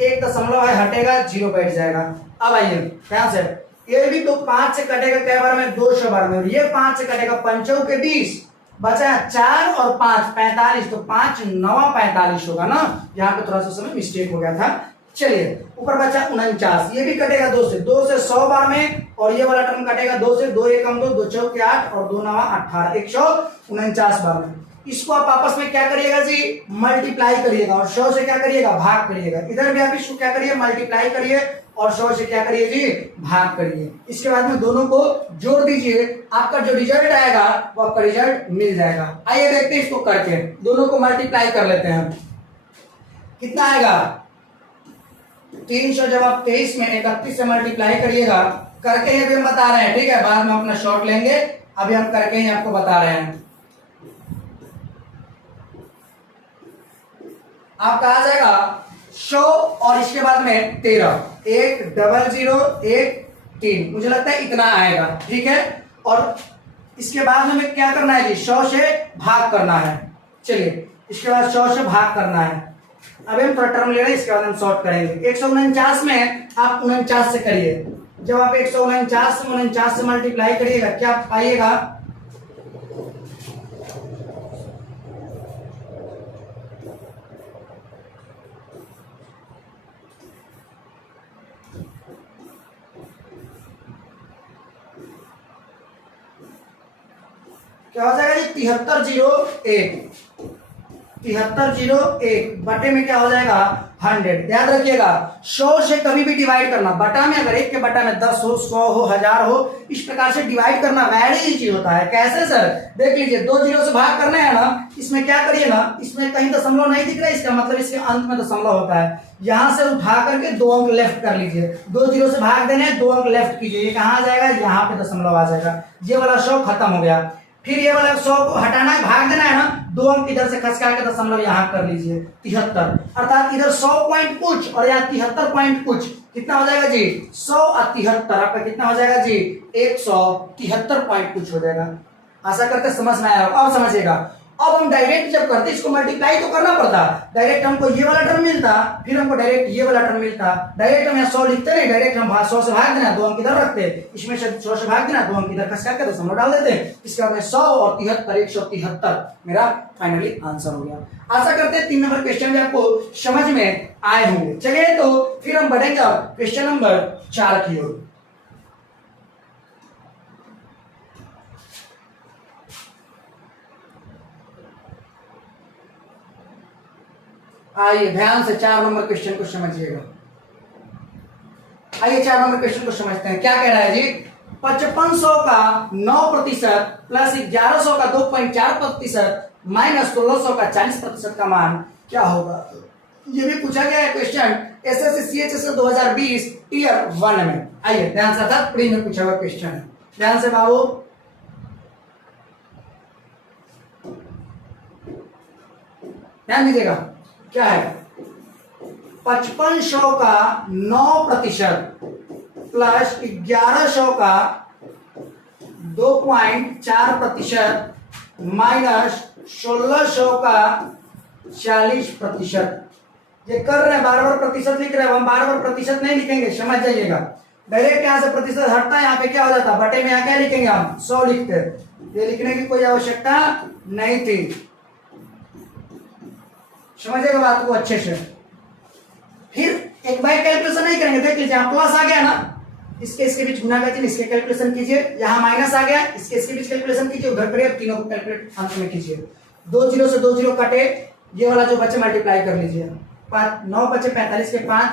1 दशमलव है हटेगा, 0 बैठ जाएगा। अब आइए ध्यान से, ये भी तो 5 से कटेगा क्या बार में, 200 बार में, और ये 5 से कटेगा 5 के 20, बचा 4 और 5 45, तो 5 9 45 होगा ना। यहाँ पे थोड़ा सा समय मिस्टेक हो गया था। चलिए, ऊपर बचा 49, ये भी कटेगा 2 से 100 बार में, और ये वाला टर्म कटेगा 2 से 2 एकम 2, 2 चौक 8 और 2 9 18, 149 बार में। इसको आप आपस में क्या करिएगा जी, मल्टीप्लाई करिएगा और 100 से क्या करिएगा, भाग करिएगा। इधर भी आप इसको क्या करिए, मल्टीप्लाई करिए और 100 से क्या करिए जी, भाग करिए। इसके बाद में दोनों को जोड़ दीजिए, आपका जो रिजल्ट आएगा वो आपका रिजल्ट मिल जाएगा। आइए देखते हैं इसको करके, दोनों को मल्टीप्लाई कर लेते हैं। कितना आएगा, 300 जब आप 23 में 31 से मल्टीप्लाई करिएगा, करके ही अभी हम बता रहे हैं, ठीक है, बाद में अपना शॉर्ट लेंगे, अभी हम करके ही आपको बता रहे हैं। आपका आ जाएगा 100 और इसके बाद में 13, 1 00 1 3, मुझे लगता है इतना आएगा, ठीक है। और इसके बाद हमें क्या करना है जी, 100 से भाग करना है। चलिए, इसके बाद 100 से भाग करना है। अभी हम थोड़ा टर्म ले रहे हैं, इसके बाद हम सॉर्ट करेंगे। 149 में आप 49 से करिए, जब आप 149 से मल्टीप्लाई करिएगा क्या पाइएगा, क्या हो जाएगा जी, 7301 बटे में क्या हो जाएगा, 100। याद रखिएगा, 100 से कभी भी डिवाइड करना, बटा में अगर 1 के बटा में 10 हो, 100 हो, 1000 हो, इस प्रकार से डिवाइड करना वेरी इजी होता है। कैसे सर, देख लीजिए, 2 जीरो से भाग करना है ना, इसमें क्या करिए ना, इसमें कहीं दशमलव नहीं दिख रहा है, इसका मतलब इसके अंत में दशमलव होता है। यहां से उठा करके 2 अंक लेफ्ट कर लीजिए, 2 जीरो से भाग देने, 2 अंक लेफ्ट कीजिए, ये कहाँ आ जाएगा, यहाँ पे दशमलव आ जाएगा। ये वाला 100 खत्म हो गया। फिर ये वाला 100 को हटाना है, भाग देना है ना, 2 अंक इधर से खसका के दशमलव यहाँ कर लीजिए, 73, अर्थात इधर 100 पॉइंट कुछ और यहाँ 73 पॉइंट कुछ, कितना हो जाएगा जी, 100 और 73, आपका कितना हो जाएगा जी, 173 पॉइंट कुछ हो जाएगा। आशा करते समझ में आया होगा। अब समझिएगा, अब हम डायरेक्ट जब करते इसको मल्टीप्लाई तो करना पड़ता, डायरेक्ट हमको ये वाला टर्म मिलता, फिर हमको डायरेक्ट ये वाला टर्म मिलता। डायरेक्ट हम यहाँ 100 लिखते नहीं, डायरेक्ट हम 100 से भाग देना, 2 अंक इधर रखते, इसमें से 100 से भाग देना, 2 अंक इधर खसका के दशमलव डाल देते, इसके बाद में 100 और 73 173 मेरा फाइनली आंसर हो गया। आशा करते हैं 3 नंबर क्वेश्चन भी आपको समझ में आए होंगे। चलिए तो फिर हम बढ़ेंगे क्वेश्चन नंबर 4 की ओर। आइए ध्यान से 4 नंबर क्वेश्चन को समझिएगा। आइए 4 नंबर क्वेश्चन को समझते हैं। क्या कह रहा है जी, 5500 का 9% प्लस 1100 का 2.4% माइनस 1600 का 40% का मान क्या होगा। ये भी पूछा गया है क्वेश्चन एसएससी CHSL 2020 ईयर 1 में। आइए ध्यान से, अर्थात प्री में पूछा हुआ क्वेश्चन है, ध्यान से बाबू। ध्यान दीजिएगा, क्या है 5500 का 9% प्लस 1100 का 2.4% माइनस 1600 का 40%। ये कर रहे हैं, बार बार प्रतिशत लिख रहे हैं, हम बार बार प्रतिशत नहीं लिखेंगे, समझ जाइएगा। डायरेक्ट यहां से प्रतिशत हटता है, यहाँ पे क्या हो जाता है, बटे में यहाँ क्या लिखेंगे हम 100 लिखते, ये लिखने की कोई आवश्यकता नहीं थी। समझिएगा बात को अच्छे से। फिर एक बार कैलकुलेशन नहीं करेंगे, देख लीजिए यहाँ प्लस आ गया ना, इसके बीच गुना का चिन्ह, इसके कैलकुलेशन कीजिए। यहाँ माइनस आ गया, इसके बीच कैलकुलेशन कीजिए, उधर करिए, तीनों को कैलकुलेट अंत में कीजिए। 2 0 से 2 0 कटे, ये वाला जो बचे मल्टीप्लाई कर लीजिए। 9 बचे 45 के 5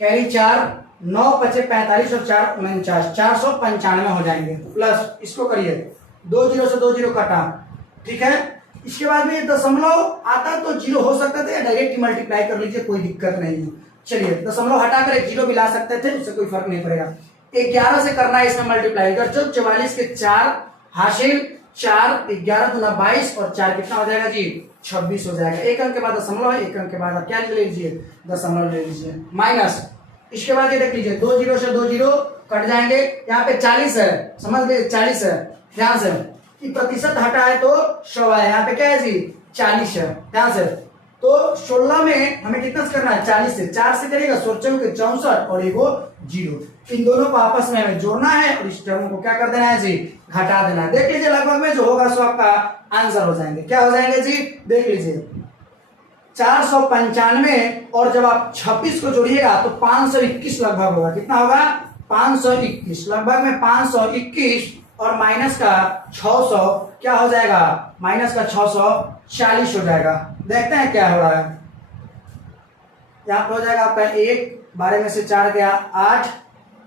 कैरी 4, 9 बचे 45 और 4 49, 495 हो जाएंगे। प्लस इसको करिए, 2 0 से 2 0 कटा, ठीक है। इसके बाद में दशमलव आता तो 0 हो सकता था, डायरेक्ट मल्टीप्लाई कर लीजिए, कोई दिक्कत नहीं है। चलिए दशमलव हटाकर एक 0 भी ला सकते थे, उससे कोई फर्क नहीं पड़ेगा। 11 से करना है इसमें मल्टीप्लाई, कर 44 के 4 हासिल 4, 11 दूना 22 और 4 कितना हो जाएगा जी 26 हो जाएगा। एक अंक के बाद दशमलव है, एक अंक के बाद आप क्या ले लीजिए, दशमलव ले लीजिए। माइनस इसके बाद ये देख लीजिए, 2 0 से 2 0 कट जाएंगे, यहाँ पे 40 है, समझ लीजिए 40 है, ध्यान से कि प्रतिशत हटा है तो 100 है, यहाँ पे क्या है जी 40 है, ध्यान से। तो 16 में हमें कितना करना है, 40 से 4 से करेगा 64 और एगो 0, इन दोनों को आपस में हमें जोड़ना है और इस टर्म को क्या कर देना है जी, घटा देना है। देख लीजिए लगभग में जो होगा सो आपका आंसर हो जाएंगे। क्या हो जाएंगे जी, देख लीजिए 495 और जब आप 26 को जोड़िएगा तो 521 लगभग होगा। कितना होगा 521, लगभग में 521 और माइनस का 600 क्या हो जाएगा, माइनस का 640 हो जाएगा। देखते हैं क्या हो रहा है। यहाँ पर हो जाएगा आपका 1, 12 में से 4 गया 8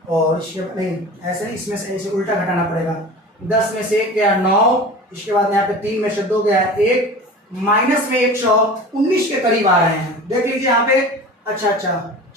और इसके नहीं ऐसे नहीं, इसमें से ऐसे उल्टा घटाना पड़ेगा। 10 में से 1 गया 9, इसके बाद यहाँ पे 3 में से 2 गया 1, माइनस में 119 के करीब आ रहे हैं। देख लीजिए यहाँ पे, अच्छा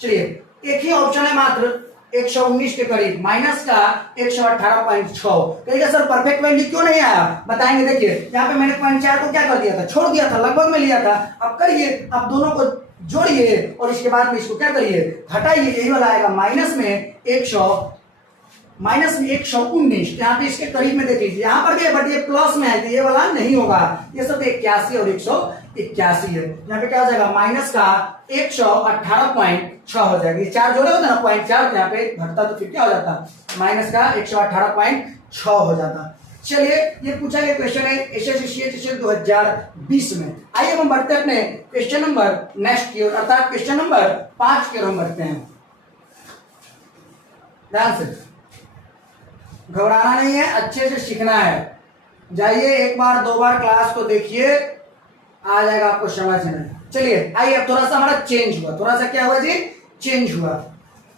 चलिए एक ही ऑप्शन है मात्र 119 के करीब, माइनस का 118.6। कहिएगा सर परफेक्ट वैल्यू क्यों नहीं आया, बताएंगे। देखिए यहाँ पे मैंने 0.4 को क्या कर दिया था, छोड़ दिया था, लगभग में लिया था। अब करिए, आप दोनों को जोड़िए और इसके बाद में इसको क्या करिए, घटाइए, यही वाला आएगा माइनस में 119। यहाँ पे इसके करीब में देख लीजिए, यहाँ पर भी बट ये प्लस में है, ये वाला नहीं होगा, ये सब 81 और 181 है। यहाँ पे क्या हो जाएगा, माइनस का 118.6 हो जाएगा। ये 4 जोड़े होते ना 0.4, यहाँ पे घटता तो फिर क्या हो जाता, माइनस का 118.6 हो जाता। चलिए ये पूछा गया क्वेश्चन है एसएससी 2020 में। आइए हम बढ़ते हैं अपने क्वेश्चन नंबर नेक्स्ट की ओर, अर्थात क्वेश्चन नंबर 5 की ओर हम बढ़ते हैं। ध्यान से, घबराना नहीं है, अच्छे से सीखना है। जाइए एक बार 2 बार क्लास को देखिए, आ जाएगा आपको समझ में। चलिए आइए, अब थोड़ा सा हमारा चेंज हुआ, थोड़ा सा क्या हुआ जी, चेंज हुआ।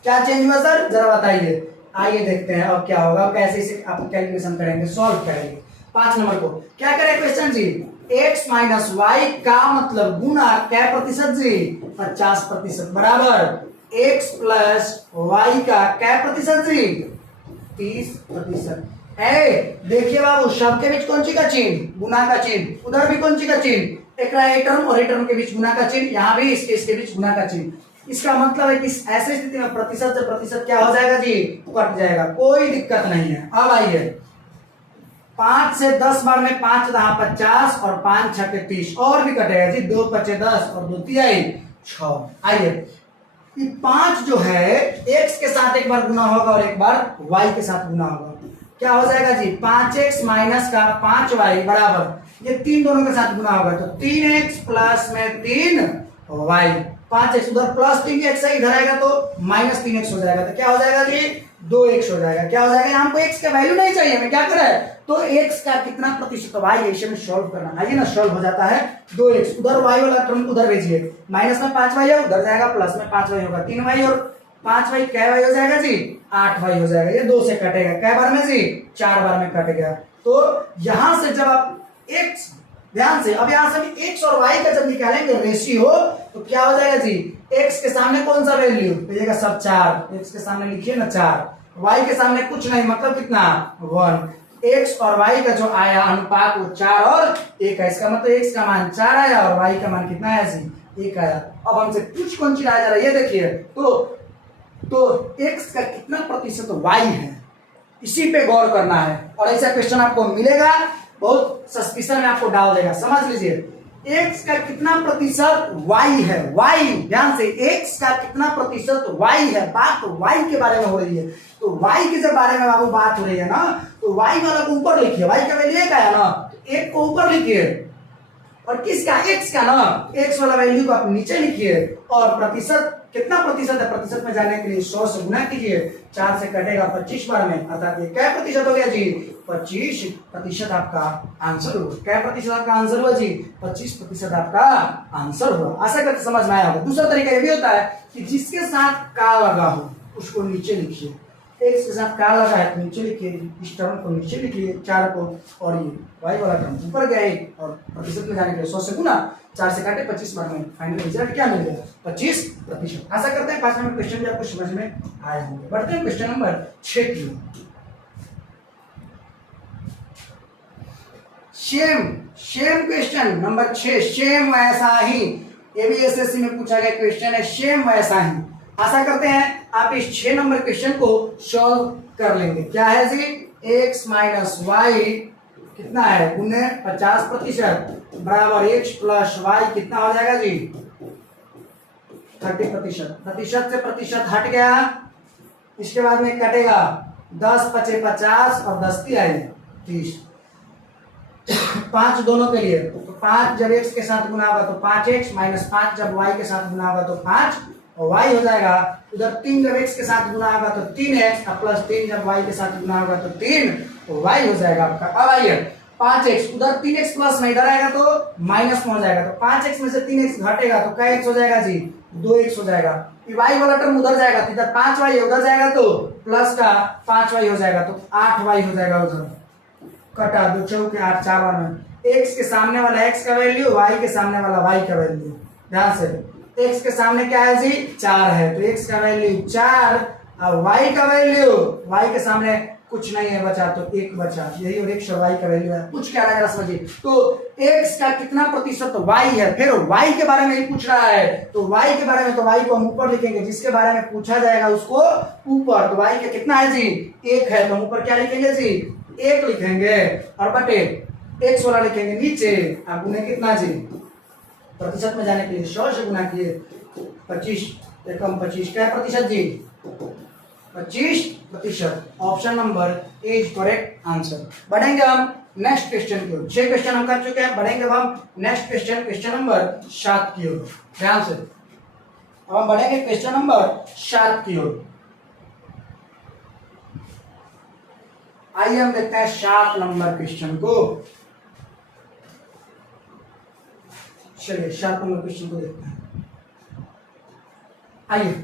क्या चेंज हुआ सर, जरा बताइए। आइए देखते हैं अब क्या होगा, कैसे इसे आप कैलकुलेशन करेंगे, सॉल्व करेंगे। 5 नंबर को क्या करें क्वेश्चन जी, x माइनस वाई का मतलब गुना क्या प्रतिशत जी, 50% बराबर x प्लस वाई का क्या प्रतिशत जी, 30%। देखिए बाबू, शब्द के बीच कौन सी का चिन्ह, गुना का चिन्ह, उधर भी कौन सी का चिन्ह, एक टर्म और एक टर्म के बीच गुना का चिन्ह, यहाँ भी इसके बीच गुना का चिन्ह। इसका मतलब है कि ऐसे स्थिति में प्रतिशत से प्रतिशत क्या हो जाएगा जी, कट जाएगा, कोई दिक्कत नहीं है। अब आइए 5 से 10 बार में 5 दहा 50 और 5 छके 30 और भी कटेगा जी, 2 पचे 10 और 2 तिहाई 6। आइए ये 5 जो है x के साथ एक बार गुना होगा और एक बार y के साथ गुना होगा, क्या हो जाएगा जी 5x माइनस का 5y बराबर ये 3 दोनों के साथ गुना होगा तो 3x प्लस में 3y, 5x उधर प्लस 3x है, इधर आएगा तो माइनस 3x हो जाएगा, तो क्या हो जाएगा जी 2x हो जाएगा। क्या हो जाएगा, हमको x का वैल्यू नहीं चाहिए, हमें क्या करें तो x का कितना प्रतिशत y है इसे में सॉल्व करना। आइए ना सॉल्व हो जाता है 2x, उधर y वाला टर्म उधर भेजिए, माइनस में 5y है उधर जाएगा, प्लस में 5y होगा, 3y और 5y कै y हो जाएगा जी 8y हो जाएगा, ये 2 से कटेगा, कै बार में जी 4 बार में कट गया। तो यहां से जब आप x ध्यान से अब यहां से भी x और y का जब निकालेंगे रेशियो तो क्या हो जाएगा जी x के सामने कौन सा वैल्यू भेजिएगा सब 4, x के सामने लिखिए ना 4, y के सामने कुछ नहीं मतलब कितना 1, x और y का जो आया अनुपात वो 4 और 1 है, इसका मतलब x का मान 4 आया और y का मान कितना आया जी 1 आया। अब हमसे कुछ कौन चीज आया जा रहा है ये देखिए, तो x का कितना प्रतिशत y है इसी पे गौर करना है और ऐसा क्वेश्चन आपको मिलेगा, बहुत सस्पिशन में आपको डाल देगा, समझ लीजिए x का कितना प्रतिशत y है, y ध्यान से x का कितना प्रतिशत y है, बात तो y के बारे में हो रही है, तो y के जब बारे में बाबू बात हो रही है ना तो y वाला को ऊपर लिखिए, y का वैल्यू 1 आया ना तो 1 को ऊपर लिखिए और किसका x का ना x वाला वैल्यू को आप नीचे लिखिए और प्रतिशत कितना प्रतिशत है, प्रतिशत में जाने के लिए 100 से गुना कीजिए, 4 से कटेगा 25 बार में, अर्थात ये क्या प्रतिशत हो गया जी 25% आपका आंसर हुआ। क्या प्रतिशत आपका आंसर हुआ जी 25% आपका आंसर हुआ। आशा करते समझ में आया होगा। दूसरा तरीका ये भी होता है कि जिसके साथ का लगा हो उसको नीचे लिखिए, x के साथ का लगा है तो नीचे लिखिए, इस टर्म को नीचे लिखिए 4 को और ये y वाला टर्म ऊपर गया है और प्रतिशत में जाने के लिए 100 से गुना, 4 से काटे 25 बार में, फाइनल रिजल्ट क्या मिल गया 25%। आशा करते हैं 5 नंबर क्वेश्चन भी आपको समझ में आए होंगे। बढ़ते हैं क्वेश्चन नंबर 6 की ओर। सेम क्वेश्चन नंबर 6, सेम वैसा ही, ये भी एसएससी में पूछा गया क्वेश्चन है, सेम वैसा ही। आशा करते हैं आप इस 6 नंबर क्वेश्चन को सॉल्व कर लेंगे। क्या है जी x माइनस वाई कितना है गुने 50% बराबर x प्लस वाई कितना हो जाएगा जी 30%, प्रतिशत से प्रतिशत हट गया, इसके बाद में कटेगा 10 पचे 50 और 10 तिहाई 30, 5 दोनों के लिए तो 5 जब x के साथ गुना होगा तो 5x माइनस 5 जब y के साथ गुना होगा तो 5 और y हो जाएगा, उधर 3 जब x के साथ गुना होगा तो 3x और प्लस 3 जब y के साथ गुना होगा तो 3 तो y हो जाएगा आपका। अब आइए 5x उधर 3x प्लस में इधर आएगा तो माइनस में हो जाएगा, तो 5x में से 3x घटेगा तो क्या x हो जाएगा जी 2x हो जाएगा। y वाला टर्म उधर जाएगा तो इधर 5y है, उधर जाएगा तो प्लस का 5y हो जाएगा तो 8y हो जाएगा, उधर कटा 2 चौके 8 4 बार में, x के सामने वाला x का वैल्यू y के सामने वाला y का वैल्यू, ध्यान से x के सामने क्या है जी 4 है तो x का वैल्यू 4 और y का वैल्यू y के सामने कुछ नहीं है बचा तो 1 बचा, यही और x और y का वैल्यू है। कुछ क्या लग रहा समझिए, तो x का कितना प्रतिशत y है, फिर y के बारे में ही पूछ रहा है तो y के बारे में तो y को हम ऊपर लिखेंगे, जिसके बारे में पूछा जाएगा उसको ऊपर, तो y का कितना है जी 1 है तो हम ऊपर क्या लिखेंगे जी 1 लिखेंगे और बटे x वाला लिखेंगे नीचे, अब गुने कितना जी प्रतिशत में जाने के लिए 100 से गुना किए 25 एकम 25 क्या प्रतिशत जी 25%। Option number A is correct answer. बढ़ेंगे हम नेक्स्ट क्वेश्चन की ओर, 6 क्वेश्चन हम कर चुके हैं, बढ़ेंगे अब हम नेक्स्ट क्वेश्चन, क्वेश्चन नंबर 7 की ओर। ध्यान से अब हम बढ़ेंगे क्वेश्चन नंबर 7 की ओर। आइए हम देखते हैं 7 नंबर क्वेश्चन को। चलिए 7 नंबर क्वेश्चन को देखते हैं। आइए,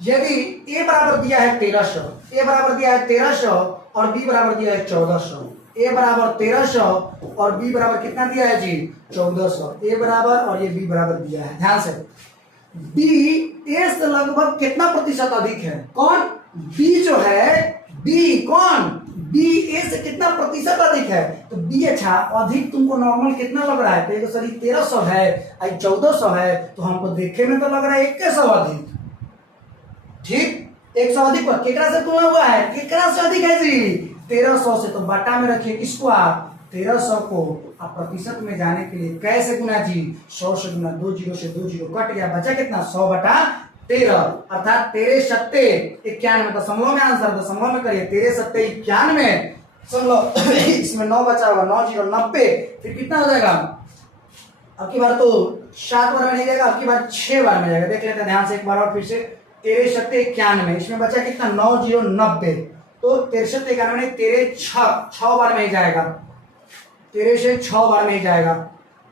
यदि a बराबर दिया है 1300, a बराबर दिया है 1300 और b बराबर दिया है 1400, a बराबर 1300 और b बराबर कितना दिया है जी 1400, a बराबर और ये b बराबर दिया है। ध्यान से b a से लगभग कितना प्रतिशत अधिक है, कौन b जो है, b कौन b a से कितना प्रतिशत अधिक है, तो b अच्छा अधिक तुमको नॉर्मल कितना लग रहा है, तो सॉरी 1300 है 1400 है तो हमको देखे में तो लग रहा है 2100 अधिक, ठीक 100 अधिक पर केकरा से तुलना हुआ है, केकरा से अधिक है जी 1300 से, तो बटा में रखिए किसको आप 1300 को। अब प्रतिशत में जाने के लिए कैसे गुना जी, 100 से गुना, 2 जीरो से 2 जीरो कट गया, बचा कितना 100 बटा 13, अर्थात 13 सत्ते 91, दशमलव में आंसर, दशमलव में करिए 13 सत्ते 91 दशमलव, इसमें 9 बचा होगा, 9 जीरो 90, फिर कितना हो जाएगा, अब की बार तो 7 बार में नहीं जाएगा, अब की बार 6 बार में जाएगा। देख लेते हैं ध्यान से एक बार और फिर से, 13 सत्ते 91, इसमें बचा कितना 9 जीरो 90, तो 13 सत्ते 91, 13 6 बार में ही जाएगा, 13 से 6 बार में ही जाएगा,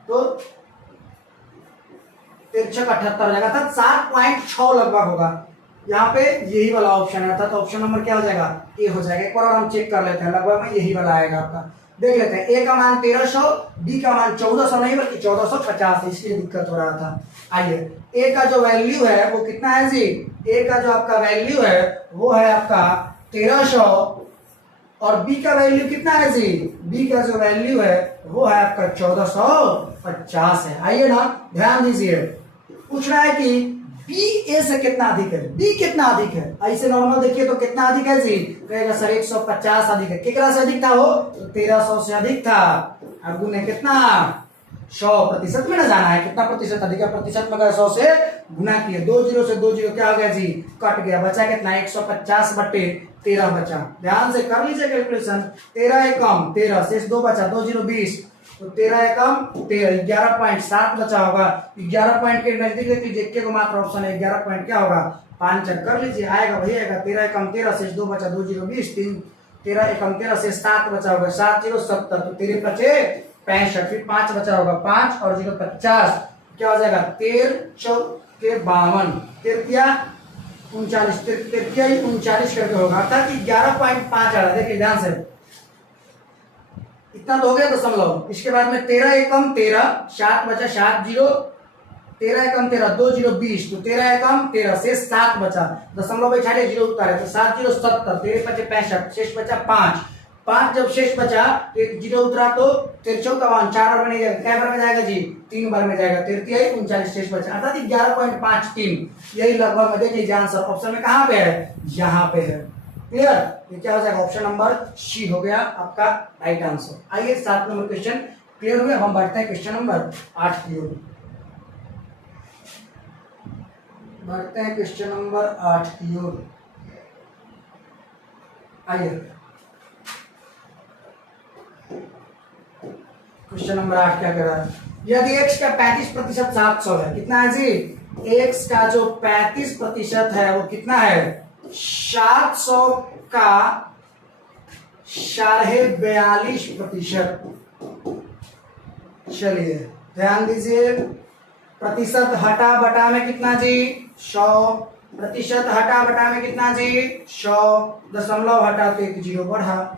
तो 13 6 78 हो जाएगा, अर्थात 7.6 लगभग होगा। यहाँ पे यही वाला ऑप्शन है, अर्थात ऑप्शन नंबर क्या हो जाएगा, ए हो जाएगा। एक बार और हम चेक कर लेते हैं, लगभग में यही वाला आएगा आपका। देख लेते हैं, ए का मान 1300, बी का मान 1400 नहीं बल्कि 1450 है, इसलिए दिक्कत हो रहा था। आइए, ए का जो वैल्यू है वो कितना है जी, ए का जो आपका वैल्यू है वो है आपका 1300, और बी का वैल्यू कितना है जी, बी का जो वैल्यू है वो है आपका 1450 है। आइए ना, ध्यान दीजिए, पूछ रहा है कि बी ए से कितना अधिक है, बी कितना अधिक है, ऐसे नॉर्मल देखिए तो कितना अधिक है जी, कहेगा सर 150 अधिक है, कितना से अधिक था वो, तो 1300 से अधिक था, और गुने कितना 100, प्रतिशत में ना जाना है, कितना प्रतिशत अधिक है, प्रतिशत में 100 से गुना किए, 2 जीरो से 2 जीरो क्या हो गया जी, कट गया, बचा कितना 150 बटे 13 बचा। ध्यान से कर लीजिए कैलकुलेशन, 13 एकम 13 शेष 2 बचा, 2 जीरो 20, तो 13 एकम 13, 11.7 बचा होगा। 11 पॉइंट के नजदीक देखिए, देख को मात्र ऑप्शन है, 11 पॉइंट क्या होगा 5 चेक कर लीजिए, आएगा वही आएगा, 13 एकम 13 शेष 2 बचा, 2 जीरो 20, 13 एकम 13 शेष 7 बचा होगा, 7 जीरो 70, तो 13 बचे 65, फिर 5 बचा होगा, 5 और 0 50, क्या हो जाएगा 13 चौके 52, 13 39, 13 39 करके होगा, अर्थात 11.5 आ रहा है। देखिए ध्यान से, इतना तो हो गया दशमलव, इसके बाद में 13 एकम 13, 7 बचा, 7 जीरो, 13 एकम 13, 2 जीरो 20, तो 13 एकम 13 शेष 7 बचा, दशमलव बैठाए जीरो उतारे, तो 7 जीरो 70, 13 बचे 65, शेष बचा 5, 5 जब शेष बचा एक जीरो उतरा तो 13 चौका 4 बार में नहीं जाएगा, क्या बार में जाएगा जी, 3 बार में जाएगा, 13 39 शेष बचा, अर्थात 11.53, यही लगभग में देखिए आंसर ऑप्शन में कहाँ पे है, यहाँ पे है। क्लियर, ये क्या हो जाएगा, ऑप्शन नंबर सी हो गया आपका राइट आंसर। आइए 7 नंबर क्वेश्चन क्लियर हो गया, हम बढ़ते हैं क्वेश्चन नंबर 8 की ओर, बढ़ते हैं क्वेश्चन नंबर 8 की ओर। आइए क्वेश्चन नंबर 8 क्या कह रहा है, यदि x का 35% 700 है, कितना है जी, x का जो 35% है वो कितना है 700 का 42.5%। चलिए ध्यान दीजिए, प्रतिशत हटा बटा में कितना जी 100, प्रतिशत हटा बटा में कितना जी 100, दशमलव हटा तो 1 जीरो बढ़ा,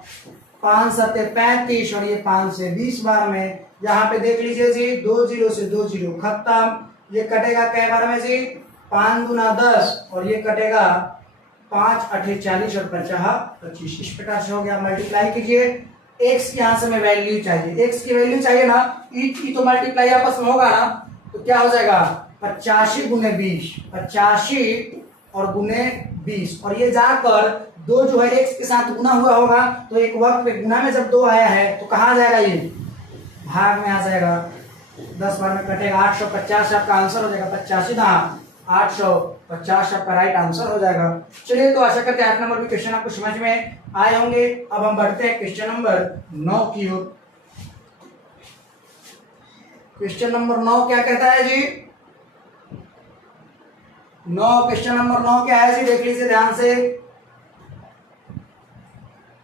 5 सत्ते 35 और ये 5 से 20 बार में, यहाँ पे देख लीजिए जी 2 जीरो से 2 जीरो खत्म, ये कटेगा कै बार में जी 5 गुना 10, और ये कटेगा 5 8 40 और 25, इस प्रकार से हो गया। मल्टीप्लाई कीजिए, x की यहाँ से हमें वैल्यू चाहिए, x की वैल्यू चाहिए ना, ई तो मल्टीप्लाई आपस में होगा ना, तो क्या हो जाएगा 85 गुने 20, 85 और गुने 20, और ये जाकर 2 जो है x के साथ गुना हुआ होगा, तो एक वक्त पे गुना में जब 2 आया है तो कहाँ जाएगा, ये भाग में आ जाएगा, 10 बार में कटेगा, 850 आपका आंसर हो जाएगा, 85 ना 850 आपका राइट आंसर हो जाएगा। चलिए तो आशा करते हैं 8 नंबर भी क्वेश्चन आपको समझ में आए होंगे। अब हम बढ़ते हैं क्वेश्चन नंबर 9 की ओर। क्वेश्चन नंबर 9 क्या कहता है जी, 9 क्वेश्चन नंबर 9 क्या है जी, देख लीजिए ध्यान से।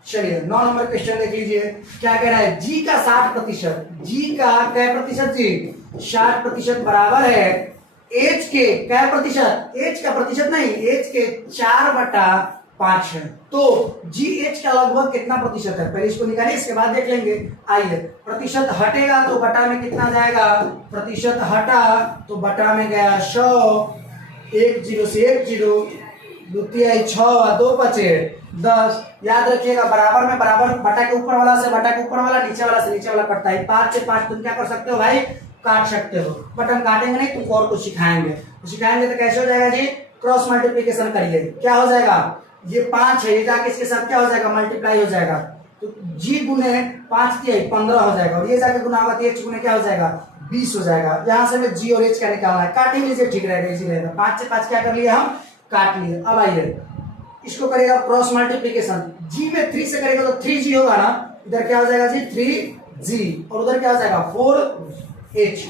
चलिए 9 नंबर क्वेश्चन देख लीजिए, क्या कह रहा है, जी का 60%, जी का क्या प्रतिशत जी 60% बराबर है एच के क्या प्रतिशत, एच का प्रतिशत नहीं, एच के 4/5 है, तो जी एच का लगभग कितना प्रतिशत है, पहले इसको निकालिए, इसके बाद देख लेंगे। आइए, प्रतिशत हटेगा तो बटा में कितना जाएगा, प्रतिशत हटा तो बटा में गया 100, 1 जीरो से 1 जीरो, द्वितीय 6 2 बचे 10, याद रखिएगा बराबर में बराबर, बटा के ऊपर वाला से बटा के ऊपर वाला, नीचे वाला से नीचे वाला कटता है, 5 से 5 तुम क्या कर सकते हो भाई, काट सकते हो, बट हम काटेंगे नहीं, तुमको और कुछ सिखाएंगे, तो सिखाएंगे तो कैसे हो जाएगा जी, क्रॉस मल्टीप्लीकेशन करिए, क्या हो जाएगा, ये 5 है, ये जाके इसके साथ क्या हो जाएगा, मल्टीप्लाई हो जाएगा, तो जी गुने 5 की 15 हो जाएगा, और ये जाके गुना होगा तो एच गुने क्या हो जाएगा 20 हो जाएगा। यहाँ से हमें जी और एच का निकालना है, काट ही लीजिए, ठीक रहेगा, इजी रहेगा। 5 से 5 क्या कर लिए हम, काट लिए। अब आइए इसको करेगा क्रॉस मल्टीप्लीकेशन, जी में 3 से करेगा तो 3g होगा ना, इधर क्या हो जाएगा जी 3g, और उधर क्या हो जाएगा 4h।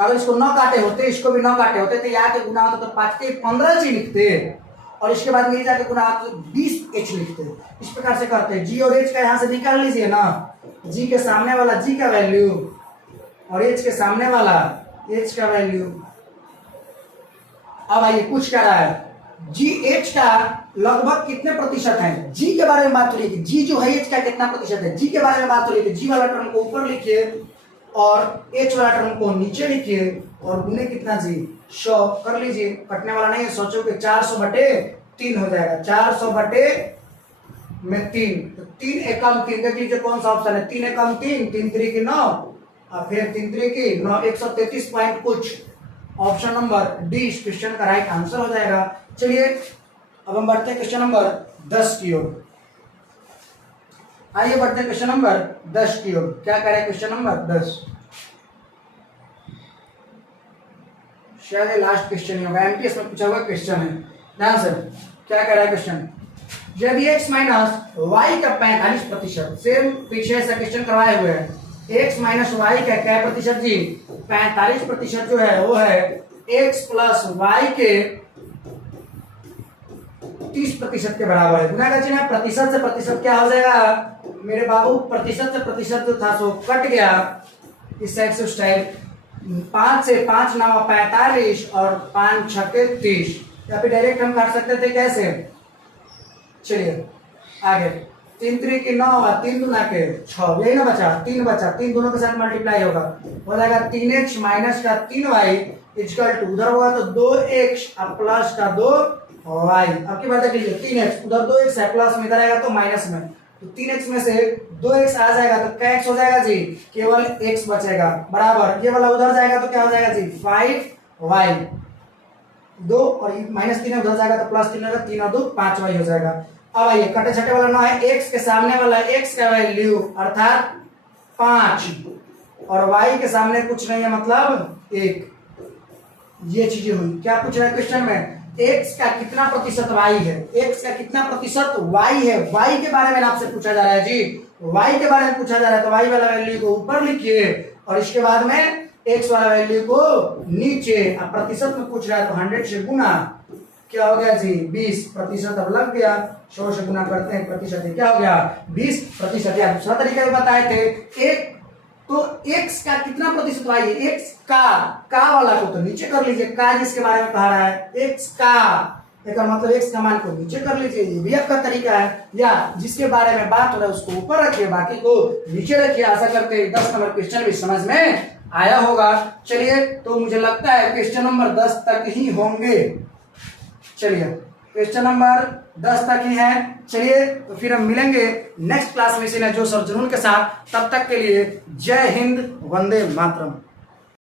अगर इसको न काटे होते, इसको भी न काटे होते तो यहाँ के गुना होता तो 5 के 15g लिखते, और इसके बाद में जाके गुना तो 20h लिखते। इस प्रकार से करते हैं। जी और एच का यहाँ से निकाल लीजिए ना, जी के सामने वाला जी का वैल्यू और एच के सामने वाला एच का वैल्यू। अब आइए कुछ क्या रहा है, जी एच का लगभग कितने प्रतिशत है, जी के बारे में बात हो रही है। जी जो है एच का कितना प्रतिशत है, जी के बारे में बात हो रही है। जी वाला टर्म को ऊपर लिखिए और एच वाला टर्म को नीचे लिखिए, और गुने कितना जी 100 कर लीजिए। कटने वाला नहीं है, सोचो कि 400/3 हो जाएगा, 400/3। तो 3 एकम 3 देख लीजिए कौन सा ऑप्शन है, 3 एकम 3, 3 3 की 9 और फिर 3 3 की 9, 133 पॉइंट कुछ। ऑप्शन नंबर डी इस क्वेश्चन का राइट आंसर हो जाएगा। चलिए अब हम बढ़ते हैं क्वेश्चन नंबर 10 की ओर। आइए बढ़ते हैं क्वेश्चन नंबर 10 की ओर। क्या कह रहे हैं क्वेश्चन नंबर 10, शायद लास्ट क्वेश्चन होगा, एमटीएस में पूछा हुआ क्वेश्चन है। ध्यान से क्या कह रहा है क्वेश्चन, यदि x माइनस वाई का 45%, सेम पीछे ऐसा क्वेश्चन करवाए हुए हैं, x माइनस वाई का क्या प्रतिशत जी 45% जो है वो है x प्लस वाई के 30% के बराबर है। गुना का चिन्ह है, प्रतिशत से प्रतिशत क्या हो जाएगा मेरे बाबू, प्रतिशत से प्रतिशत जो था सो कट गया इस साइड से उस साइड। 5 से 5 9 45 और 5 6 के 30, या फिर डायरेक्ट हम काट सकते थे कैसे। चलिए आगे 3 3 की 9 और 3 दूना के 6, यही ना बचा, 3 बचा, 3 दोनों के साथ मल्टीप्लाई होगा, हो जाएगा 3x माइनस का 3y इक्वल टू, उधर होगा तो 2x और प्लस का 2y। अब की बात देख लीजिए, 3x उधर 2x है, प्लस में इधर आएगा तो माइनस में, तो 3x में से 2x आ जाएगा तो क्या x हो जाएगा जी, केवल x बचेगा, बराबर ये वाला उधर जाएगा तो क्या हो जाएगा जी 5y, 2 और माइनस 3 उधर जाएगा तो प्लस 3 होगा, 3 और 2 5y हो जाएगा। अब आइए कटे छठे वाला ना है, x के सामने वाला x का वैल्यू अर्थात 5 और y के सामने कुछ नहीं है मतलब 1, ये चीजें हुई। क्या पूछ रहा है क्वेश्चन में, x का कितना प्रतिशत y है, x का कितना प्रतिशत y है, y के बारे में आपसे पूछा जा रहा है जी, y के बारे में पूछा जा रहा है तो y वाला वैल्यू को ऊपर लिखिए और इसके बाद में x वाला वैल्यू को नीचे। अब प्रतिशत में पूछ रहा है तो 100 से गुना क्या हो गया जी 20%, अब लग गया 100 से गुना करते हैं प्रतिशत, क्या हो गया 20%। या दूसरा तरीका बताए थे, एक तो x का कितना प्रतिशत y है, x का वाला को तो नीचे कर लीजिए, का जिसके बारे में कहा रहा है x का, एक मतलब x का मान को नीचे कर लीजिए, ये भी आपका तरीका है, या जिसके बारे में बात हो रहा है उसको ऊपर रखिए बाकी को नीचे रखिए। आशा करते हैं 10 नंबर क्वेश्चन भी समझ में आया होगा। चलिए तो मुझे लगता है क्वेश्चन नंबर 10 तक ही होंगे। चलिए क्वेश्चन नंबर 10 तक ही है। चलिए तो फिर हम मिलेंगे नेक्स्ट क्लास में इसी ने जो सर जुनून के साथ, तब तक के लिए जय हिंद, वंदे मातरम।